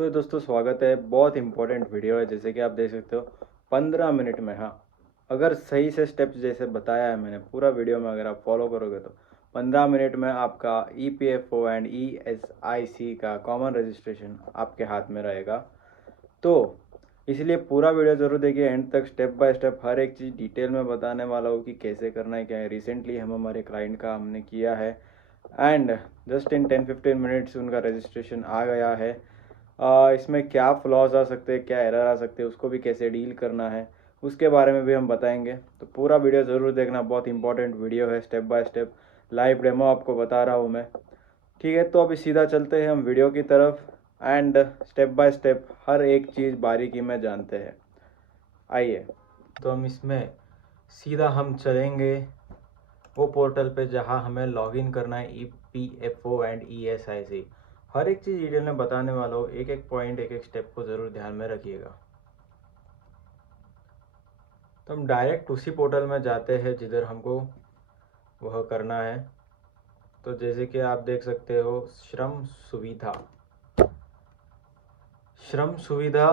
तो दोस्तों स्वागत है। बहुत इंपॉर्टेंट वीडियो है, जैसे कि आप देख सकते हो 15 मिनट में। हाँ, अगर सही से स्टेप्स जैसे बताया है मैंने पूरा वीडियो में, अगर आप फॉलो करोगे तो 15 मिनट में आपका EPFO एंड ESIC का कॉमन रजिस्ट्रेशन आपके हाथ में रहेगा। तो इसलिए पूरा वीडियो ज़रूर देखिए एंड तक, स्टेप बाय स्टेप हर एक चीज़ डिटेल में बताने वाला हूँ कि कैसे करना है, क्या है। रिसेंटली हम हमारे क्लाइंट का हमने किया है एंड जस्ट इन 10-15 मिनट्स उनका रजिस्ट्रेशन आ गया है। इसमें क्या फ्लॉज आ सकते हैं, क्या एरर आ सकते हैं, उसको भी कैसे डील करना है, उसके बारे में भी हम बताएंगे। तो पूरा वीडियो ज़रूर देखना, बहुत इंपॉर्टेंट वीडियो है। Step by step live demo आपको बता रहा हूँ मैं। ठीक है, तो अभी सीधा चलते हैं हम वीडियो की तरफ एंड स्टेप बाय स्टेप हर एक चीज़ बारीकी में जानते हैं। आइए, तो हम इसमें सीधा हम चलेंगे वो पोर्टल पे जहां हमें लॉगिन करना है EPFO एंड ESIC। हर एक चीज़ डिटेल में बताने वाला हूँ, एक एक पॉइंट, एक एक स्टेप को ज़रूर ध्यान में रखिएगा। तो हम डायरेक्ट उसी पोर्टल में जाते हैं जिधर हमको वह करना है। तो जैसे कि आप देख सकते हो, श्रम सुविधा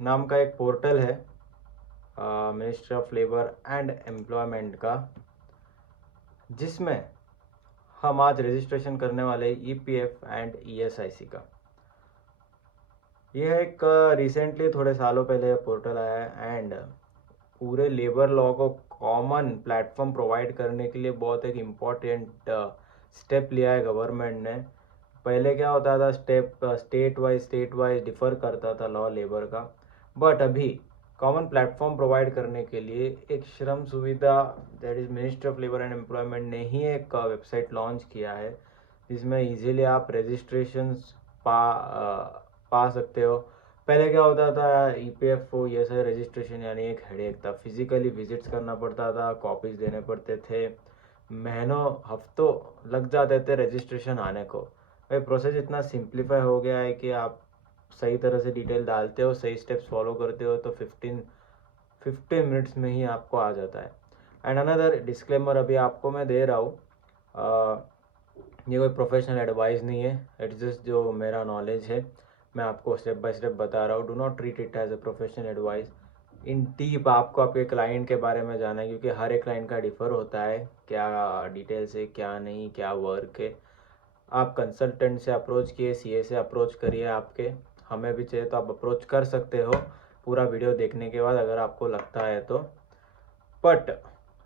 नाम का एक पोर्टल है ministry of labour and employment का, जिसमें हम आज रजिस्ट्रेशन करने वाले EPF एंड ESIC का। यह एक रिसेंटली थोड़े सालों पहले पोर्टल आया है एंड पूरे लेबर लॉ को कॉमन प्लेटफॉर्म प्रोवाइड करने के लिए बहुत एक इम्पॉर्टेंट स्टेप लिया है गवर्नमेंट ने। पहले क्या होता था, स्टेट वाइज डिफर करता था लॉ लेबर का, बट अभी कॉमन प्लेटफॉर्म प्रोवाइड करने के लिए एक श्रम सुविधा, that is ministry of labour and employment ने ही एक वेबसाइट लॉन्च किया है, जिसमें इजीली आप रजिस्ट्रेशंस पा सकते हो। पहले क्या होता था, EPFO ये सब रजिस्ट्रेशन यानी एक हेडेक था। फिजिकली विजिट्स करना पड़ता था, कॉपीज देने पड़ते थे, महीनों हफ्तों लग जाते थे रजिस्ट्रेशन आने को। भाई प्रोसेस इतना सिंप्लीफाई हो गया है कि आप सही तरह से डिटेल डालते हो, सही स्टेप्स फॉलो करते हो तो 15 मिनट्स में ही आपको आ जाता है। एंड अनदर डिस्क्लेमर अभी आपको मैं दे रहा हूँ, ये कोई प्रोफेशनल एडवाइस नहीं है, इट्स जस्ट जो मेरा नॉलेज है मैं आपको स्टेप बाय स्टेप बता रहा हूँ। Do not treat it as a professional advice. In deep आपको आपके क्लाइंट के बारे में जाना है, क्योंकि हर एक क्लाइंट का डिफर होता है, क्या डिटेल्स है, क्या नहीं, क्या वर्क है। आप कंसल्टेंट से अप्रोच किए, CA से अप्रोच करिए, आपके हमें भी चाहिए तो आप अप्रोच कर सकते हो पूरा वीडियो देखने के बाद, अगर आपको लगता है तो। बट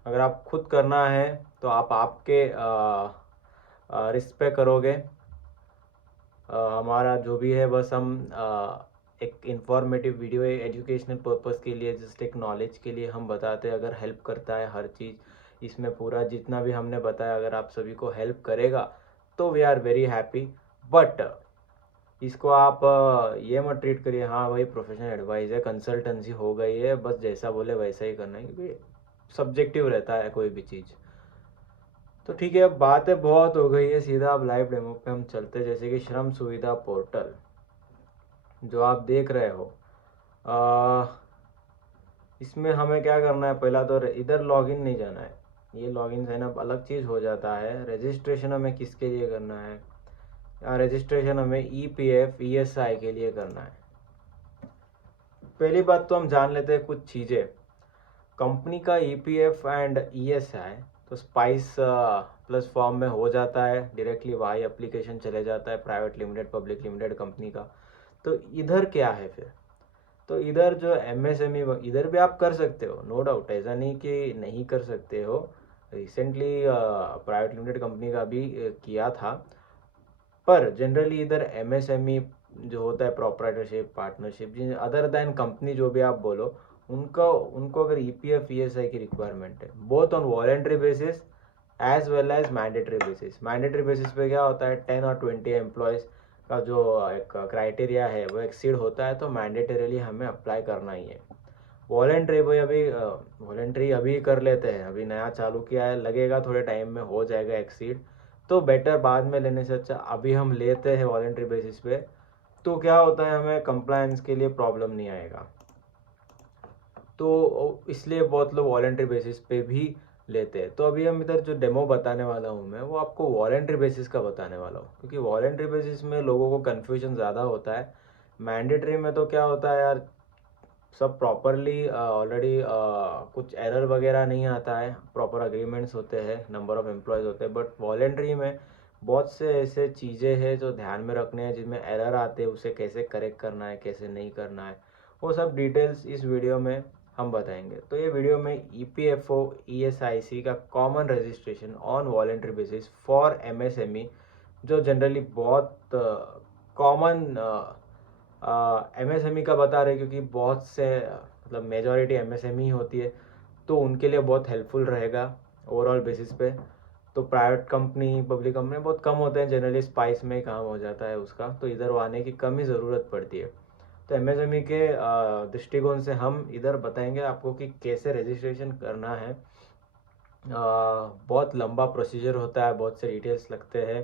अगर आप खुद करना है तो आप आपके रिस्क पे करोगे। हमारा जो भी है बस हम एक इंफॉर्मेटिव वीडियो है, एजुकेशनल पर्पस के लिए, जस्ट एक नॉलेज के लिए हम बताते हैं। अगर हेल्प करता है हर चीज़ इसमें, पूरा जितना भी हमने बताया अगर आप सभी को हेल्प करेगा तो we are very happy. But इसको आप ये मत ट्रीट करिए, हाँ भाई प्रोफेशनल एडवाइस है, कंसल्टेंसी हो गई है, बस जैसा बोले वैसा ही करना है, क्योंकि सब्जेक्टिव रहता है कोई भी चीज़। तो ठीक है, अब बातें बहुत हो गई है, सीधा अब लाइव डेमो पे हम चलते हैं। जैसे कि श्रम सुविधा पोर्टल जो आप देख रहे हो, इसमें हमें क्या करना है, पहला तो इधर लॉगिन नहीं जाना है, ये लॉगिन साइन अप अलग चीज़ हो जाता है। रजिस्ट्रेशन हमें किसके लिए करना है, रजिस्ट्रेशन हमें EPF ESI के लिए करना है। पहली बात तो हम जान लेते हैं कुछ चीज़ें। कंपनी का EPF एंड ESI तो स्पाइस प्लस फॉर्म में हो जाता है, डायरेक्टली वही एप्लीकेशन चले जाता है, private limited public limited company का। तो इधर क्या है फिर, तो इधर जो MSME इधर भी आप कर सकते हो, नो डाउट, ऐसा नहीं कि नहीं कर सकते हो। रिसेंटली प्राइवेट लिमिटेड कंपनी का भी किया था, पर जनरली इधर MSME जो होता है, प्रोप्राइटरशिप, पार्टनरशिप, जिन अदर देन कंपनी जो भी आप बोलो, उनको अगर EPF ESI की रिक्वायरमेंट है, both on voluntary basis as well as mandatory basis. Mandatory basis पे क्या होता है, 10 और 20 एम्प्लॉयज़ का जो एक क्राइटेरिया है वो एक्सीड होता है तो मैंडेटरीली हमें अप्लाई करना ही है। वॉलेंट्री भाई अभी वॉलेंट्री अभी कर लेते हैं, अभी नया चालू किया है, लगेगा थोड़े टाइम में हो जाएगा एक्सीड, तो बेटर बाद में लेने से अच्छा अभी हम लेते हैं वॉलेंट्री बेसिस पे। तो क्या होता है, हमें कंप्लायंस के लिए प्रॉब्लम नहीं आएगा, तो इसलिए बहुत लोग वॉलेंट्री बेसिस पे भी लेते हैं। तो अभी हम इधर जो डेमो बताने वाला हूँ मैं, वो आपको वॉलेंट्री बेसिस का बताने वाला हूँ, क्योंकि वॉलेंट्री बेसिस में लोगों को कन्फ्यूजन ज़्यादा होता है मैंडेटरी में तो क्या होता है यार, सब प्रॉपरली ऑलरेडी कुछ एरर वगैरह नहीं आता है, प्रॉपर अग्रीमेंट्स होते हैं, नंबर ऑफ़ एम्प्लॉयज़ होते हैं। बट वॉलेंट्री में बहुत से ऐसे चीज़ें हैं जो ध्यान में रखने हैं, जिसमें एरर आते हैं उसे कैसे करेक्ट करना है, कैसे नहीं करना है, वो सब डिटेल्स इस वीडियो में हम बताएंगे। तो ये वीडियो में EPFO ESIC का common registration on voluntary basis for MSME, जो जनरली बहुत कॉमन MSME का बता रहे, क्योंकि बहुत से मतलब मेजॉरिटी MSME होती है, तो उनके लिए बहुत हेल्पफुल रहेगा ओवरऑल बेसिस पे। तो प्राइवेट कंपनी, पब्लिक कंपनी बहुत कम होते हैं, जनरली स्पाइस में ही काम हो जाता है उसका, तो इधर वो आने की कम ही ज़रूरत पड़ती है। तो MSME के दृष्टिकोण से हम इधर बताएंगे आपको कि कैसे रजिस्ट्रेशन करना है। बहुत लंबा प्रोसीजर होता है, बहुत से डिटेल्स लगते हैं,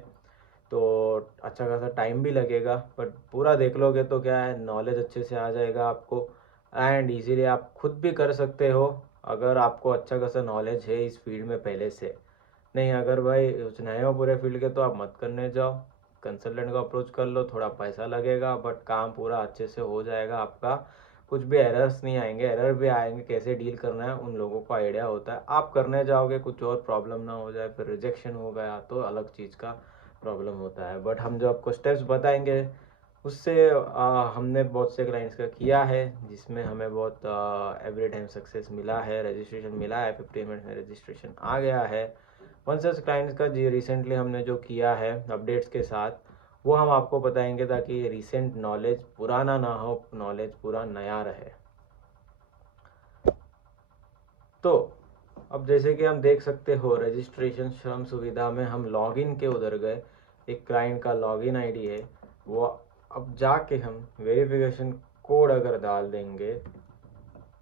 तो अच्छा खासा टाइम भी लगेगा, बट पूरा देख लोगे तो क्या है, नॉलेज अच्छे से आ जाएगा आपको, एंड इजीली आप खुद भी कर सकते हो अगर आपको अच्छा खासा नॉलेज है इस फील्ड में पहले से। नहीं, अगर भाई कुछ नए हो पूरे फील्ड के, तो आप मत करने जाओ, कंसल्टेंट को अप्रोच कर लो, थोड़ा पैसा लगेगा बट काम पूरा अच्छे से हो जाएगा आपका। कुछ भी एरर्स नहीं आएंगे, एरर भी आएंगे कैसे डील करना है उन लोगों को आइडिया होता है। आप करने जाओगे कुछ और प्रॉब्लम ना हो जाए, फिर रिजेक्शन हो गया तो अलग चीज़ का प्रॉब्लम होता है। बट हम जो आपको स्टेप्स बताएंगे उससे हमने बहुत से क्लाइंट्स का किया है, जिसमें हमें बहुत एवरी टाइम सक्सेस मिला है, रजिस्ट्रेशन मिला है, 50 मिनट में रजिस्ट्रेशन आ गया है। वन सच क्लाइंट्स का जी रिसेंटली हमने जो किया है अपडेट्स के साथ, वो हम आपको बताएंगे, ताकि रिसेंट नॉलेज पुराना ना हो, नॉलेज पूरा नया रहे। तो अब जैसे कि हम देख सकते हो, रजिस्ट्रेशन श्रम सुविधा में हम लॉगिन के उधर गए, एक क्लाइंट का लॉगिन आईडी है वो, अब जाके हम वेरिफिकेशन कोड अगर डाल देंगे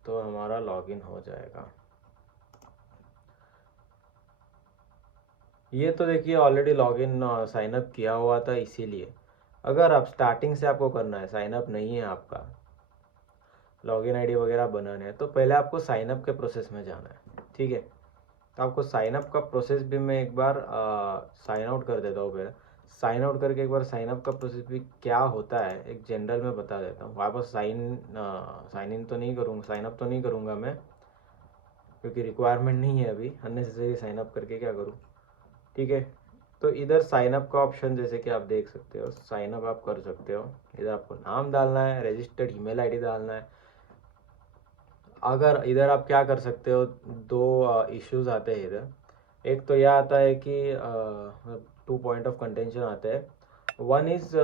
तो हमारा लॉगिन हो जाएगा। ये तो देखिए ऑलरेडी लॉगिन साइन अप किया हुआ था, इसीलिए अगर आप स्टार्टिंग से आपको करना है, साइन अप नहीं है आपका, लॉगिन आईडी वगैरह बनाने हैं, तो पहले आपको साइन अप के प्रोसेस में जाना है, ठीक है। तो आपको साइन अप का प्रोसेस भी मैं एक बार साइन आउट कर देता हूँ। पहले साइन आउट करके एक बार साइन अप का प्रोसेस भी क्या होता है एक जनरल में बता देता हूँ। वापस साइन इन तो नहीं करूँगा, साइन अप तो नहीं करूँगा मैं, क्योंकि रिक्वायरमेंट नहीं है अभी, अननेसेसरी साइन अप करके क्या करूँ, ठीक है। तो इधर साइन अप का ऑप्शन जैसे कि आप देख सकते हो, साइन अप आप कर सकते हो। इधर आपको नाम डालना है, रजिस्टर्ड ईमेल आईडी डालना है। अगर इधर आप क्या कर सकते हो, दो इश्यूज आते हैं इधर। एक तो यह आता है कि 2 पॉइंट ऑफ कंटेंशन आते हैं। One is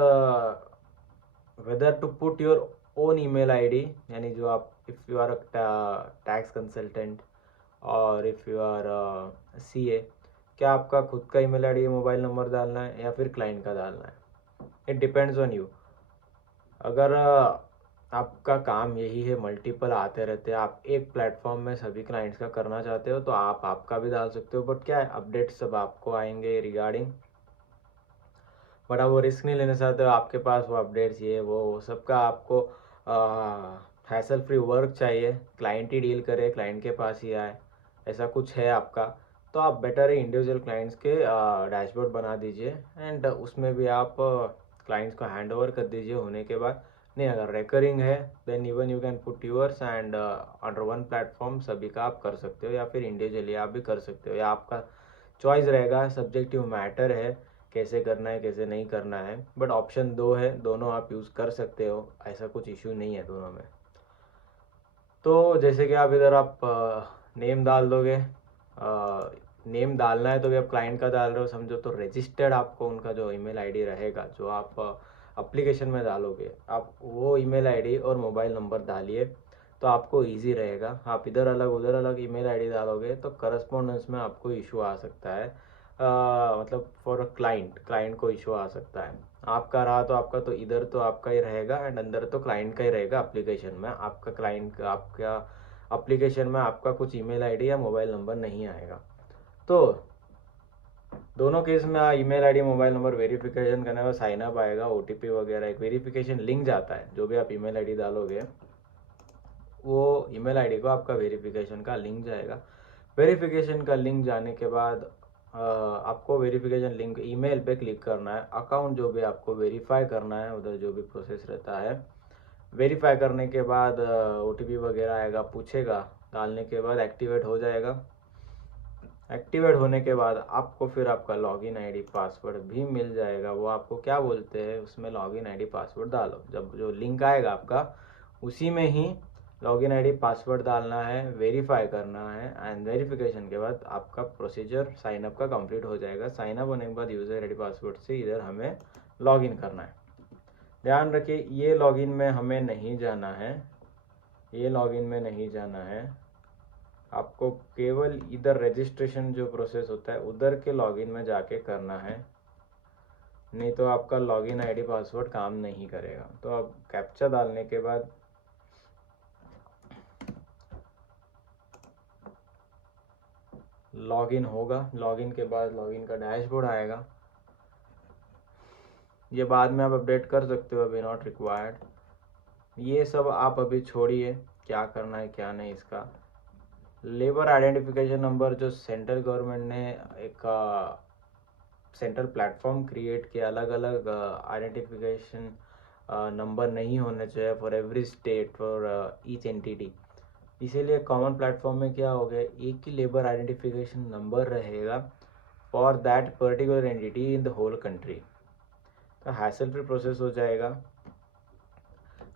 whether to put your own email ID, यानी जो आप, if you are a tax consultant और इफ़ यू आर CA, क्या आपका खुद का ईमेल आईडी मोबाइल नंबर डालना है या फिर क्लाइंट का डालना है, इट डिपेंड्स ऑन यू। अगर आपका काम यही है, मल्टीपल आते रहते हैं, आप एक प्लेटफॉर्म में सभी क्लाइंट्स का करना चाहते हो, तो आप आपका भी डाल सकते हो। बट क्या है, अपडेट सब आपको आएंगे रिगार्डिंग, बट आप वो रिस्क नहीं लेना चाहते हो, आपके पास वो अपडेट्स ये वो सबका आपको हैसल फ्री वर्क चाहिए, क्लाइंट ही डील करे, क्लाइंट के पास ही आए, ऐसा कुछ है आपका, तो आप बेटर है इंडिविजुअल क्लाइंट्स के डैशबोर्ड बना दीजिए, एंड उसमें भी आप क्लाइंट्स को हैंड ओवर कर दीजिए होने के बाद। नहीं, अगर रेकरिंग है then even you can put yours, and under one platform सभी का आप कर सकते हो, या फिर इंडिविजुअली आप भी कर सकते हो, या आपका चॉइस रहेगा, सब्जेक्टिव मैटर है कैसे करना है कैसे नहीं करना है। बट ऑप्शन दो है, दोनों आप यूज़ कर सकते हो, ऐसा कुछ इशू नहीं है दोनों में। तो जैसे कि आप इधर आप नेम डाल दोगे, नेम डालना है तो भी आप क्लाइंट का डाल रहे हो समझो, तो रजिस्टर्ड आपको उनका जो ईमेल आईडी रहेगा, जो आप एप्लीकेशन में डालोगे, आप वो ईमेल आईडी और मोबाइल नंबर डालिए, तो आपको इजी रहेगा। आप इधर अलग उधर अलग ईमेल आईडी डालोगे तो करस्पॉन्डेंस में आपको इशू आ सकता है, मतलब फॉर क्लाइंट, क्लाइंट को इशू आ सकता है। आपका रहा तो आपका, तो इधर तो आपका ही रहेगा एंड अंदर तो क्लाइंट का ही रहेगा। एप्लीकेशन में आपका क्लाइंट का, आपका एप्लीकेशन में आपका कुछ ईमेल आईडी या मोबाइल नंबर नहीं आएगा। तो दोनों केस में email ID mobile number verification करने में साइन अप आएगा, OTP वगैरह, एक वेरिफिकेशन लिंक जाता है, जो भी आप ईमेल आईडी डालोगे वो ईमेल आईडी को आपका वेरिफिकेशन का लिंक जाएगा। वेरिफिकेशन का लिंक जाने के बाद आपको वेरिफिकेशन लिंक ईमेल पे क्लिक करना है, अकाउंट जो भी आपको वेरीफाई करना है उधर जो भी प्रोसेस रहता है वेरीफाई करने के बाद OTP वगैरह आएगा, पूछेगा, डालने के बाद एक्टिवेट हो जाएगा। एक्टिवेट होने के बाद आपको फिर आपका लॉगिन आईडी पासवर्ड भी मिल जाएगा। वो आपको क्या बोलते हैं, उसमें लॉगिन आईडी पासवर्ड डालो। जब जो लिंक आएगा आपका, उसी में ही लॉगिन आईडी पासवर्ड डालना है, वेरीफाई करना है, एंड वेरिफिकेशन के बाद आपका प्रोसीजर साइनअप का कंप्लीट हो जाएगा। साइनअप होने के बाद यूज़र आईडी पासवर्ड से इधर हमें लॉगिन करना है। ध्यान रखिए, ये लॉगिन में हमें नहीं जाना है, ये लॉगिन में नहीं जाना है। आपको केवल इधर रजिस्ट्रेशन जो प्रोसेस होता है उधर के लॉगिन में जाके करना है, नहीं तो आपका लॉगिन आईडी पासवर्ड काम नहीं करेगा। तो अब कैप्चा डालने के बाद लॉगिन होगा। लॉगिन के बाद लॉगिन का डैशबोर्ड आएगा। ये बाद में आप अपडेट कर सकते हो, अभी नॉट रिक्वायर्ड। ये सब आप अभी छोड़िए, क्या करना है क्या नहीं। इसका लेबर आइडेंटिफिकेशन नंबर जो सेंट्रल गवर्नमेंट ने एक सेंट्रल प्लेटफॉर्म क्रिएट किया, अलग अलग आइडेंटिफिकेशन नंबर नहीं होने चाहिए for every state, for each entity. इसीलिए कॉमन प्लेटफॉर्म में क्या हो गया, एक ही लेबर आइडेंटिफिकेशन नंबर रहेगा for that particular entity in the whole country. तो हैसल फ्री प्रोसेस हो जाएगा।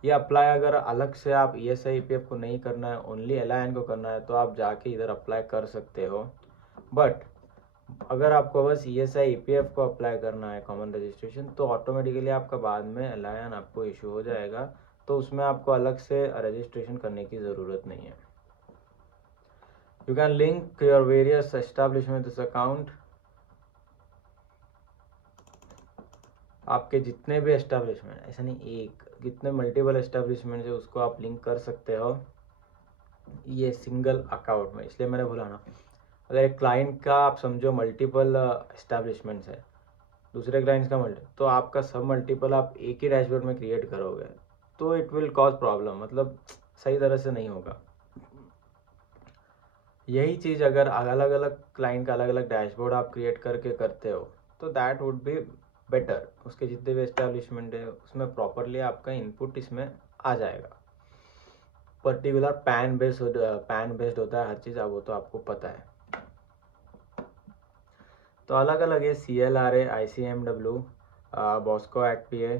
ये अप्लाई अगर अलग से आप ESI EPF को नहीं करना है, ओनली LIN को करना है, तो आप जाके इधर अप्लाई कर सकते हो। बट अगर आपको बस ESI EPF को अप्लाई करना है कॉमन रजिस्ट्रेशन, तो ऑटोमेटिकली आपका बाद में LIN आपको इशू हो जाएगा, तो उसमें आपको अलग से रजिस्ट्रेशन करने की ज़रूरत नहीं है। You can link your various establishment this account. आपके जितने भी एस्टैब्लिशमेंट, ऐसा नहीं एक, जितने मल्टीपल एस्टैब्लिशमेंट है उसको आप लिंक कर सकते हो ये सिंगल अकाउंट में। इसलिए मैंने बोला ना, अगर एक क्लाइंट का आप समझो मल्टीपल एस्टैब्लिशमेंट्स है, दूसरे क्लाइंट्स का तो आपका सब मल्टीपल आप एक ही डैशबोर्ड में क्रिएट करोगे, तो इट विल कॉज प्रॉब्लम, मतलब सही तरह से नहीं होगा। यही चीज़ अगर अलग अलग क्लाइंट का अलग अलग डैशबोर्ड आप क्रिएट करके करते हो, तो दैट वुड बी बेटर। उसके जितने भी एस्टैब्लिशमेंट है उसमें प्रॉपरली आपका इनपुट इसमें आ जाएगा। पर्टिकुलर पैन बेस्ड होता है हर चीज़, अब वो तो आपको पता है। तो अलग अलग है, CLRA, ICMW, बॉस्को एक्ट भी है,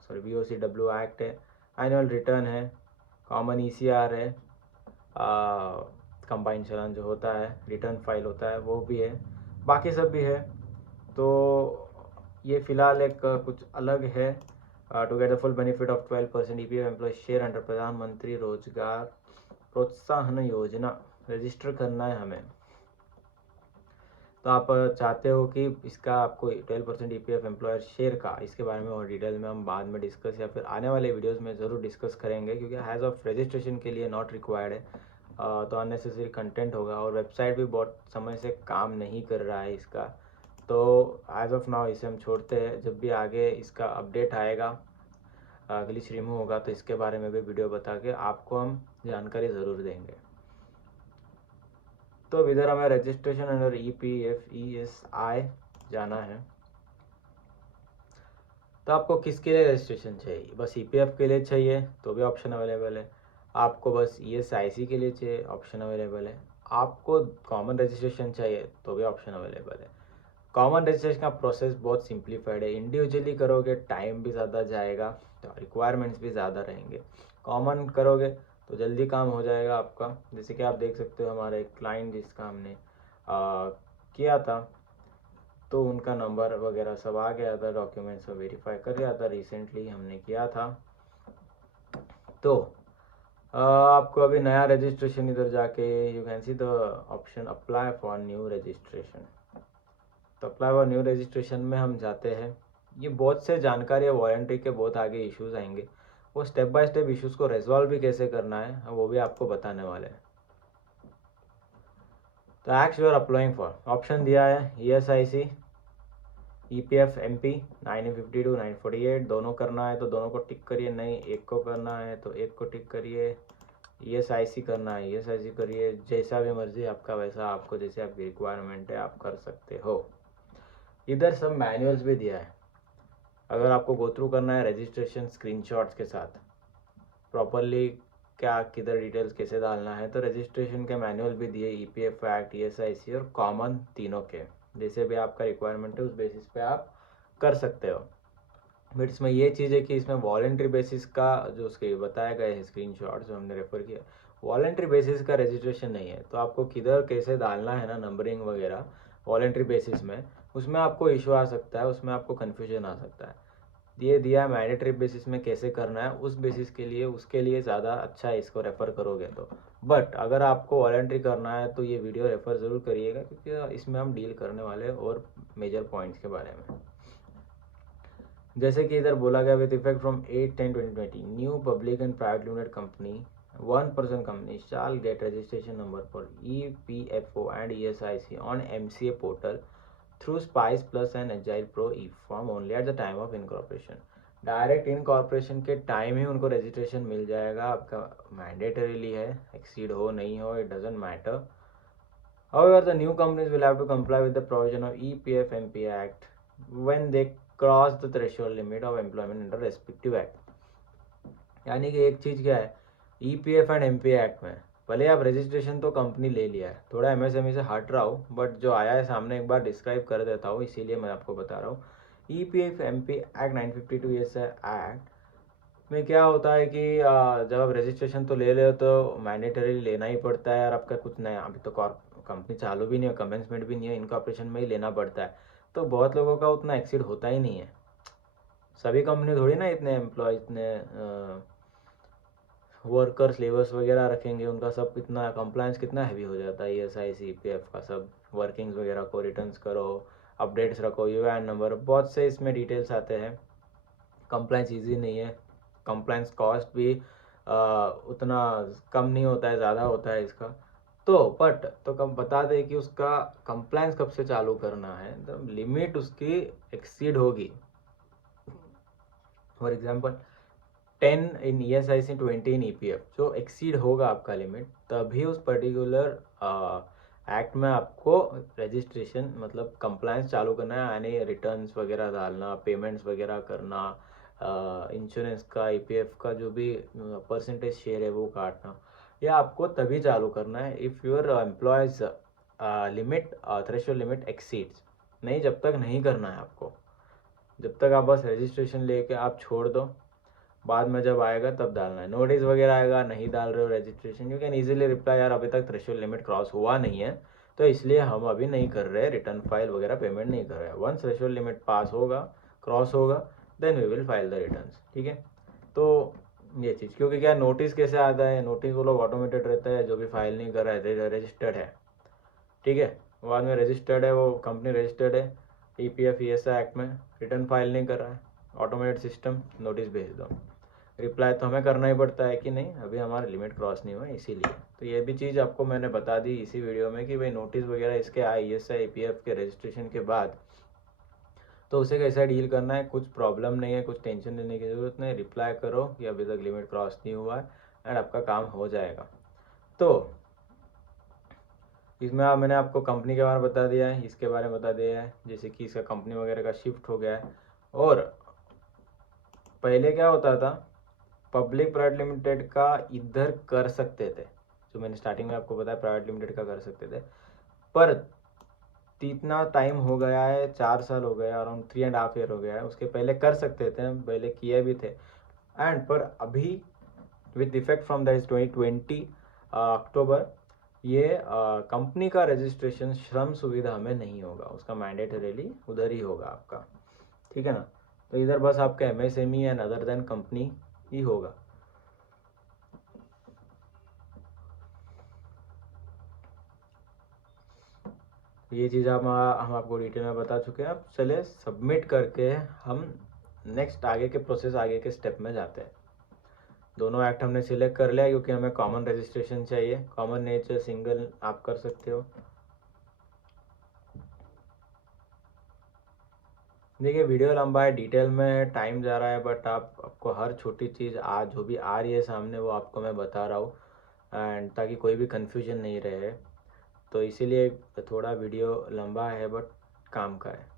सॉरी VOCW एक्ट है, एनुअल रिटर्न है, कॉमन ECR है, कंबाइंड चलन जो होता है, रिटर्न फाइल होता है वो भी है, बाकी सब भी है। तो ये फ़िलहाल एक कुछ अलग है। To get the full benefit of 12% EPF employ share under Pradhanmantri Rozgar प्रोत्साहन योजना रजिस्टर करना है हमें। तो आप चाहते हो कि इसका आपको 12% EPF एम्प्लॉयर शेयर का, इसके बारे में और डिटेल में हम बाद में डिस्कस या फिर आने वाले वीडियोस में ज़रूर डिस्कस करेंगे, क्योंकि हैज़ ऑफ रजिस्ट्रेशन के लिए नॉट रिक्वायर्ड है। तो अननेसेसरी कंटेंट होगा, और वेबसाइट भी बहुत समय से काम नहीं कर रहा है इसका। तो एज ऑफ नाउ इसे हम छोड़ते हैं। जब भी आगे इसका अपडेट आएगा, ग्लिच रिमूव होगा, तो इसके बारे में भी वीडियो बता के आपको हम जानकारी ज़रूर देंगे। तो अब इधर हमें रजिस्ट्रेशन अंडर EPF ESI जाना है। तो आपको किसके लिए रजिस्ट्रेशन चाहिए, बस EPF के लिए चाहिए तो भी ऑप्शन अवेलेबल है। आपको बस ESIC के लिए चाहिए, ऑप्शन अवेलेबल है। आपको कॉमन रजिस्ट्रेशन चाहिए तो भी ऑप्शन अवेलेबल है। कॉमन रजिस्ट्रेशन का प्रोसेस बहुत सिंप्लीफाइड है, इंडिविजुअली करोगे टाइम भी ज़्यादा जाएगा, तो रिक्वायरमेंट्स भी ज़्यादा रहेंगे। कॉमन करोगे तो जल्दी काम हो जाएगा आपका। जैसे कि आप देख सकते हो, हमारे क्लाइंट जिसका हमने किया था, तो उनका नंबर वगैरह सब आ गया था, डॉक्यूमेंट्स सब वेरीफाई कर लिया था, रिसेंटली हमने किया था। तो आपको अभी नया रजिस्ट्रेशन इधर जाके you can see the option apply for new registration. तो अप्लाई फॉर न्यू रजिस्ट्रेशन में हम जाते हैं। ये बहुत से जानकारी है, वारंटी के बहुत आगे इश्यूज आएंगे, वो स्टेप बाय स्टेप इश्यूज को रिजॉल्व भी कैसे करना है वो भी आपको बताने वाले हैं। तो act you are applying for, option दिया है ESIC EPF MP 952 948, दोनों करना है तो दोनों को टिक करिए, नहीं एक को करना है तो एक को टिक करिए। ESIC करना है ESIC करिए, जैसा भी मर्जी आपका, वैसा आपको जैसे आपकी रिक्वायरमेंट है आप कर सकते हो। इधर सब मैनुअल्स भी दिया है, अगर आपको गो थ्रू करना है रजिस्ट्रेशन स्क्रीनशॉट्स के साथ प्रॉपरली क्या किधर डिटेल्स कैसे डालना है, तो रजिस्ट्रेशन के मैनुअल भी दिए EPF एक्ट, ESIC और कॉमन तीनों के, जैसे भी आपका रिक्वायरमेंट है उस बेसिस पे आप कर सकते हो। बट इसमें ये चीज़ है कि इसमें वॉलेंट्री बेसिस का जो उसके बताया गया है स्क्रीनशॉट जो हमने रेफर किया, वॉलेंट्री बेसिस का रजिस्ट्रेशन नहीं है। तो आपको किधर कैसे डालना है ना नंबरिंग वगैरह वॉलेंट्री बेसिस में, उसमें आपको इशू आ सकता है, उसमें आपको कन्फ्यूजन आ सकता है। ये दिया मैंडेटरी बेसिस में कैसे करना है, उस बेसिस के लिए उसके लिए ज़्यादा अच्छा है इसको रेफ़र करोगे तो। बट अगर आपको वॉलेंट्री करना है तो ये वीडियो रेफ़र ज़रूर करिएगा, क्योंकि इसमें हम डील करने वाले हैं और मेजर पॉइंट्स के बारे में। जैसे कि इधर बोला गया with effect from 8/10/2020 new public and private limited company 1 person company shall get registration number for EPFO and ESIC on MCA portal through Spice Plus and Agile Pro e-form only at the time of incorporation। Direct incorporation के time ही उनको registration मिल जाएगा, आपका mandatorily है, exceed हो नहीं हो it doesn't matter. However, the new companies will have to comply with the provision of EPF MPA Act when they cross the threshold limit of employment under respective act। यानी कि एक चीज़ क्या है, EPF and MPA act में भले आप registration तो company ले लिया है, थोड़ा MSME से हट रहा हूँ बट जो आया है सामने एक बार डिस्क्राइब कर देता हूँ, इसीलिए मैं आपको बता रहा हूँ। EPF MPA एक्ट 952 एक्ट में क्या होता है कि जब आप रजिस्ट्रेशन तो ले रहे हो तो मैंडेटरी लेना ही पड़ता है, और आपका कुछ नहीं, अभी तो कंपनी चालू भी नहीं है, कमेंसमेंट भी नहीं है, इनकॉर्पोरेशन में ही लेना पड़ता है। तो बहुत लोगों का उतना एक्सीड होता ही नहीं है, सभी कंपनी थोड़ी ना इतने एम्प्लॉय इतने वर्कर्स लेबर्स वगैरह रखेंगे, उनका सब कितना कंप्लायंस कितना हैवी हो जाता है, ESIC EPF का सब वर्किंग्स वगैरह को रिटर्न्स करो, अपडेट्स रखो, UAN नंबर, बहुत से इसमें डिटेल्स आते हैं। कंप्लायंस ईजी नहीं है, कंप्लायंस कॉस्ट भी उतना कम नहीं होता है, ज़्यादा होता है इसका। तो बट तो कब बता दें कि उसका कंप्लायंस कब से चालू करना है, तो लिमिट उसकी एक्सीड होगी। For example 10 in ESIC 20 in EPF, जो एक्सीड होगा आपका लिमिट, तभी उस पर्टिकुलर एक्ट में आपको रजिस्ट्रेशन मतलब कंप्लायंस चालू करना है, यानी रिटर्न्स वगैरह डालना, पेमेंट्स वगैरह करना, इंश्योरेंस का EPF का जो भी परसेंटेज शेयर है वो काटना, यह आपको तभी चालू करना है if your employees limit threshold limit exceeds. नहीं, जब तक नहीं करना है आपको, जब तक आप बस रजिस्ट्रेशन लेके आप छोड़ दो, बाद में जब आएगा तब डालना है। नोटिस वगैरह आएगा, नहीं डाल रहे हो registration, you can easily reply यार अभी तक थ्रेशोल्ड लिमिट क्रॉस हुआ नहीं है, तो इसलिए हम अभी नहीं कर रहे, रिटर्न फाइल वगैरह पेमेंट नहीं कर रहे। वंस थ्रेशोल्ड लिमिट पास होगा, क्रॉस होगा, then we will file the returns. ठीक है, तो ये चीज़, क्योंकि क्या नोटिस कैसे आता है, नोटिस वो लोग ऑटोमेटेड रहता है, जो भी फाइल नहीं कर रहा है रजिस्टर्ड है, ठीक है, बाद में रजिस्टर्ड है, वो कंपनी रजिस्टर्ड है EPF ESI एक्ट में, रिटर्न फाइल नहीं कर रहा है, ऑटोमेटेड सिस्टम नोटिस भेज दो, रिप्लाई तो हमें करना ही पड़ता है कि नहीं अभी हमारा लिमिट क्रॉस नहीं हुआ इसीलिए। तो ये भी चीज़ आपको मैंने बता दी इसी वीडियो में कि भाई नोटिस वगैरह इसके आए ESI EPF के रजिस्ट्रेशन के बाद, तो उसे कैसा डील करना है, कुछ प्रॉब्लम नहीं है, कुछ टेंशन लेने की ज़रूरत नहीं, रिप्लाई करो कि अभी तक लिमिट क्रॉस नहीं हुआ है एंड आपका काम हो जाएगा। तो इसमें मैंने आपको कंपनी के बारे में बता दिया है, इसके बारे में बता दिया है, जैसे कि इसका कंपनी वगैरह का शिफ्ट हो गया है। और पहले क्या होता था, पब्लिक प्राइवेट लिमिटेड का इधर कर सकते थे, जो मैंने स्टार्टिंग में आपको बताया प्राइवेट लिमिटेड का कर सकते थे, पर इतना टाइम हो गया है, 4 साल हो गया, अराउंड 3.5 ईयर हो गया है, उसके पहले कर सकते थे, पहले किए भी थे एंड पर अभी विद इफेक्ट फ्रॉम दैट 2020 अक्टूबर ये कंपनी का रजिस्ट्रेशन श्रम सुविधा में नहीं होगा, उसका मैंडेटरीली उधर ही होगा आपका। ठीक है ना, तो इधर बस आपका MSME and other than company ही होगा। ये चीज़ हम आपको डिटेल में बता चुके हैं। अब चले सबमिट करके हम नेक्स्ट आगे के प्रोसेस, आगे के स्टेप में जाते हैं। दोनों एक्ट हमने सिलेक्ट कर लिया क्योंकि हमें कॉमन रजिस्ट्रेशन चाहिए, कॉमन नेचर सिंगल आप कर सकते हो। देखिए वीडियो लंबा है, डिटेल में टाइम जा रहा है, बट आपको हर छोटी चीज़ आज जो भी आ रही है सामने वो आपको मैं बता रहा हूँ एंड ताकि कोई भी कन्फ्यूजन नहीं रहे, तो इसीलिए थोड़ा वीडियो लंबा है बट काम का है।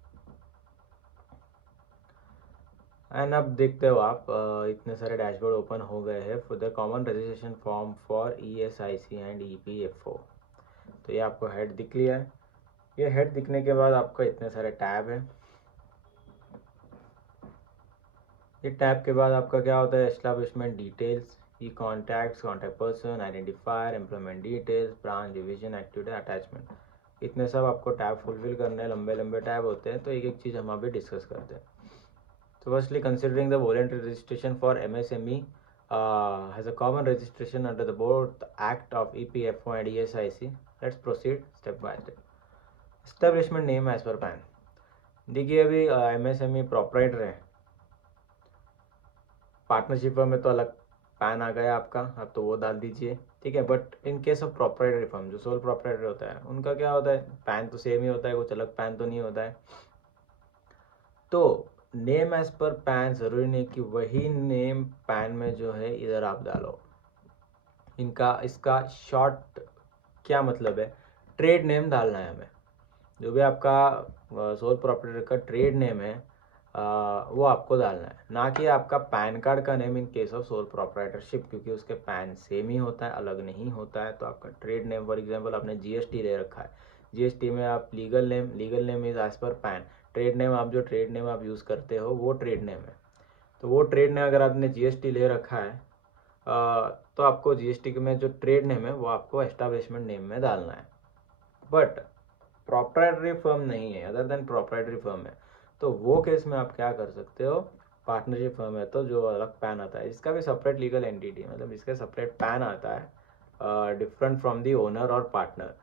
एंड अब देखते हो आप इतने सारे डैशबोर्ड ओपन हो गए हैं for the common registration form for ESIC and EPFO। तो ये आपको हेड दिख लिया है। ये हेड दिखने के बाद आपका इतने सारे टैब है। ये टैब के बाद आपका क्या होता है, establishment details, e contacts, contact person, identifier, employment details, branch, division, activity, attachment. इतने सब आपको टैब फुलफिल करने हैं। लंबे लंबे टैब होते हैं, तो एक एक चीज़ हम अभी डिस्कस करते हैं। So firstly, considering the voluntary registration for MSME has a common registration under the Board Act of EPFO and ESIC. Let's proceed step by step. Establishment name as per PAN. देखिए अभी MSME proprietor है, partnership में तो अलग pan आ गया आपका, अब तो वो डाल दीजिए, ठीक है। But in case of proprietary firm, जो सोल प्रोपराइटर होता है, उनका क्या होता है, पैन तो सेम ही होता है, कुछ अलग पैन तो नहीं होता है। तो नेम एज पर पैन ज़रूरी नहीं कि वही नेम पैन में जो है इधर आप डालो। इसका शॉर्ट क्या मतलब है, ट्रेड नेम डालना है हमें। जो भी आपका सोल प्रोपराइटर का ट्रेड नेम है वो आपको डालना है, ना कि आपका पैन कार्ड का name in case of sole proprietorship, क्योंकि उसके पैन सेम ही होता है, अलग नहीं होता है। तो आपका ट्रेड नेम, फॉर एग्जांपल आपने GST ले रखा है, GST में आप legal name is as per PAN. Trade name आप जो ट्रेड नेम आप यूज़ करते हो वो ट्रेड नेम है। तो वो ट्रेड नेम अगर आपने GST ले रखा है तो आपको GST में जो ट्रेड नेम है वो आपको एस्टैब्लिशमेंट नेम में डालना है। बट प्रोपराइटरी फर्म नहीं है, अदर देन प्रोपराइटरी फर्म है, तो वो केस में आप क्या कर सकते हो, पार्टनरशिप फर्म है तो जो अलग पैन आता है, इसका भी सेपरेट लीगल एंटिटी, मतलब इसका सेपरेट पैन आता है डिफरेंट फ्रॉम दी ओनर और पार्टनर।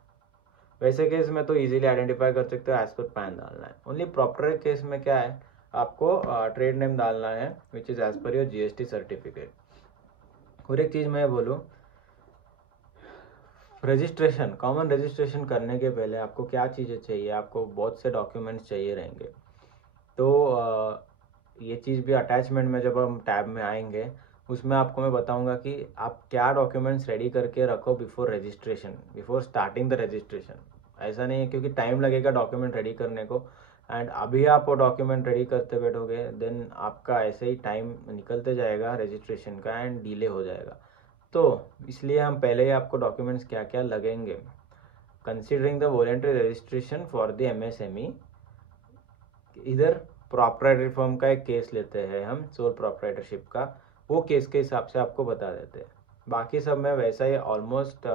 वैसे केस में तो इजीली आइडेंटिफाई कर सकते हो, एज पर पैन डालना है। ओनली प्रॉपर केस में क्या है, आपको ट्रेड नेम डालना है which is as per your GST certificate. और एक चीज़ मैं बोलूँ, रजिस्ट्रेशन, कॉमन रजिस्ट्रेशन करने के पहले आपको क्या चीज़ें चाहिए, आपको बहुत से डॉक्यूमेंट्स चाहिए रहेंगे। तो ये चीज़ भी अटैचमेंट में जब हम टैब में आएंगे उसमें आपको मैं बताऊंगा कि आप क्या डॉक्यूमेंट्स रेडी करके रखो before registration, before starting the registration. ऐसा नहीं है, क्योंकि टाइम लगेगा डॉक्यूमेंट रेडी करने को, एंड अभी आप वो डॉक्यूमेंट रेडी करते बैठोगे देन आपका ऐसे ही टाइम निकलते जाएगा रजिस्ट्रेशन का एंड डिले हो जाएगा। तो इसलिए हम पहले ही आपको डॉक्यूमेंट्स क्या क्या लगेंगे, considering the voluntary registration for the MSME। इधर प्रोपराइटरी फर्म का एक केस लेते हैं हम, सोल प्रोपराइटरशिप का, वो केस के हिसाब से आपको बता देते हैं। बाकी सब में वैसा ही ऑलमोस्ट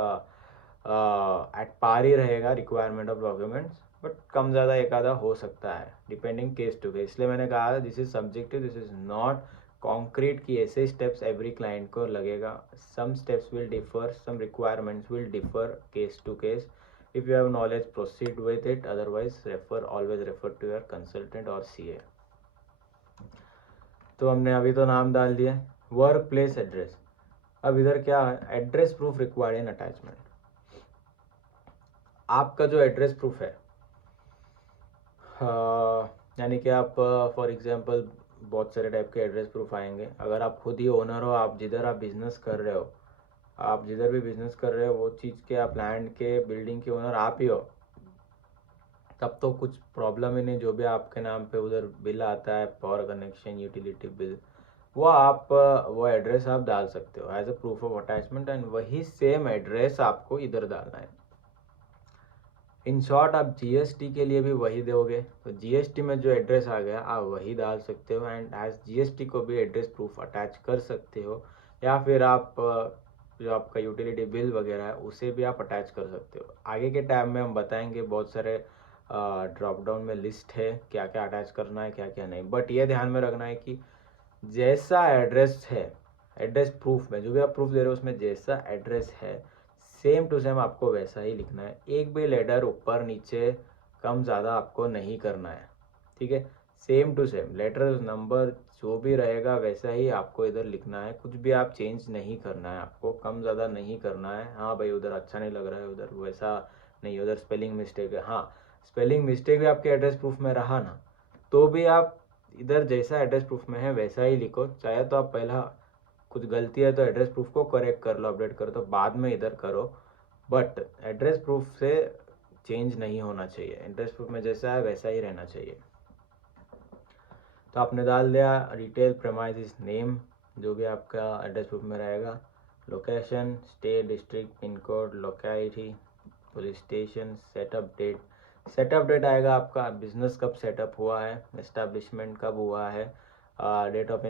एट पार ही रहेगा रिक्वायरमेंट ऑफ डॉक्यूमेंट्स, बट कम ज़्यादा एक आधा हो सकता है डिपेंडिंग केस टू केस। इसलिए मैंने कहा this is subjective, this is not concrete कि ऐसे स्टेप्स एवरी क्लाइंट को लगेगा। Some steps will differ, some requirements will differ case to case. If you have knowledge, proceed with it. Otherwise, always refer to your consultant or CA. तो हमने अभी तो नाम डाल दिया, वर्क प्लेस एड्रेस। अब इधर क्या है, address proof required in attachment. आपका जो एड्रेस प्रूफ है, यानी कि आप फॉर एग्जांपल बहुत सारे टाइप के एड्रेस प्रूफ आएंगे। अगर आप खुद ही ओनर हो, आप जिधर आप बिजनेस कर रहे हो, आप जिधर भी बिजनेस कर रहे हो वो चीज़ के, आप लैंड के बिल्डिंग के ओनर आप ही हो, तब तो कुछ प्रॉब्लम ही नहीं। जो भी आपके नाम पे उधर बिल आता है, पावर कनेक्शन, यूटिलिटी बिल, वो एड्रेस आप डाल सकते हो as a proof of attachment, and वही सेम एड्रेस आपको इधर डालना है। इन शॉर्ट आप GST के लिए भी वही दोगे, तो GST में जो एड्रेस आ गया आप वही डाल सकते हो, एंड एज GST को भी एड्रेस प्रूफ अटैच कर सकते हो, या फिर आप जो आपका यूटिलिटी बिल वगैरह है उसे भी आप अटैच कर सकते हो। आगे के टाइम में हम बताएंगे, बहुत सारे ड्रॉप डाउन में लिस्ट है क्या क्या अटैच करना है क्या क्या नहीं। बट ये ध्यान में रखना है कि जैसा एड्रेस है, एड्रेस प्रूफ में जो भी आप प्रूफ दे रहे हो उसमें जैसा एड्रेस है सेम टू सेम आपको वैसा ही लिखना है। एक भी लेटर ऊपर नीचे कम ज़्यादा आपको नहीं करना है, ठीक है। Same to same letter number जो भी रहेगा वैसा ही आपको इधर लिखना है, कुछ भी आप चेंज नहीं करना है, आपको कम ज़्यादा नहीं करना है। हाँ भाई उधर अच्छा नहीं लग रहा है, उधर वैसा नहीं, उधर स्पेलिंग मिस्टेक है, हाँ स्पेलिंग मिस्टेक भी आपके एड्रेस प्रूफ में रहा ना, तो भी आप इधर जैसा एड्रेस प्रूफ में है वैसा ही लिखो। चाहे तो आप पहला कुछ गलती है तो एड्रेस प्रूफ को करेक्ट कर लो, अपडेट करो, तो बाद में इधर करो, बट एड्रेस प्रूफ से चेंज नहीं होना चाहिए। एड्रेस प्रूफ में जैसा है वैसा ही रहना चाहिए। तो आपने डाल दिया रिटेल प्रेमाइसिस नेम, जो भी आपका एड्रेस प्रूफ में रहेगा, location, state, district, pin code, locality, police station, setup date आएगा आपका, बिजनेस कब सेटअप हुआ है, एस्टेब्लिशमेंट कब हुआ है, डेट ऑफ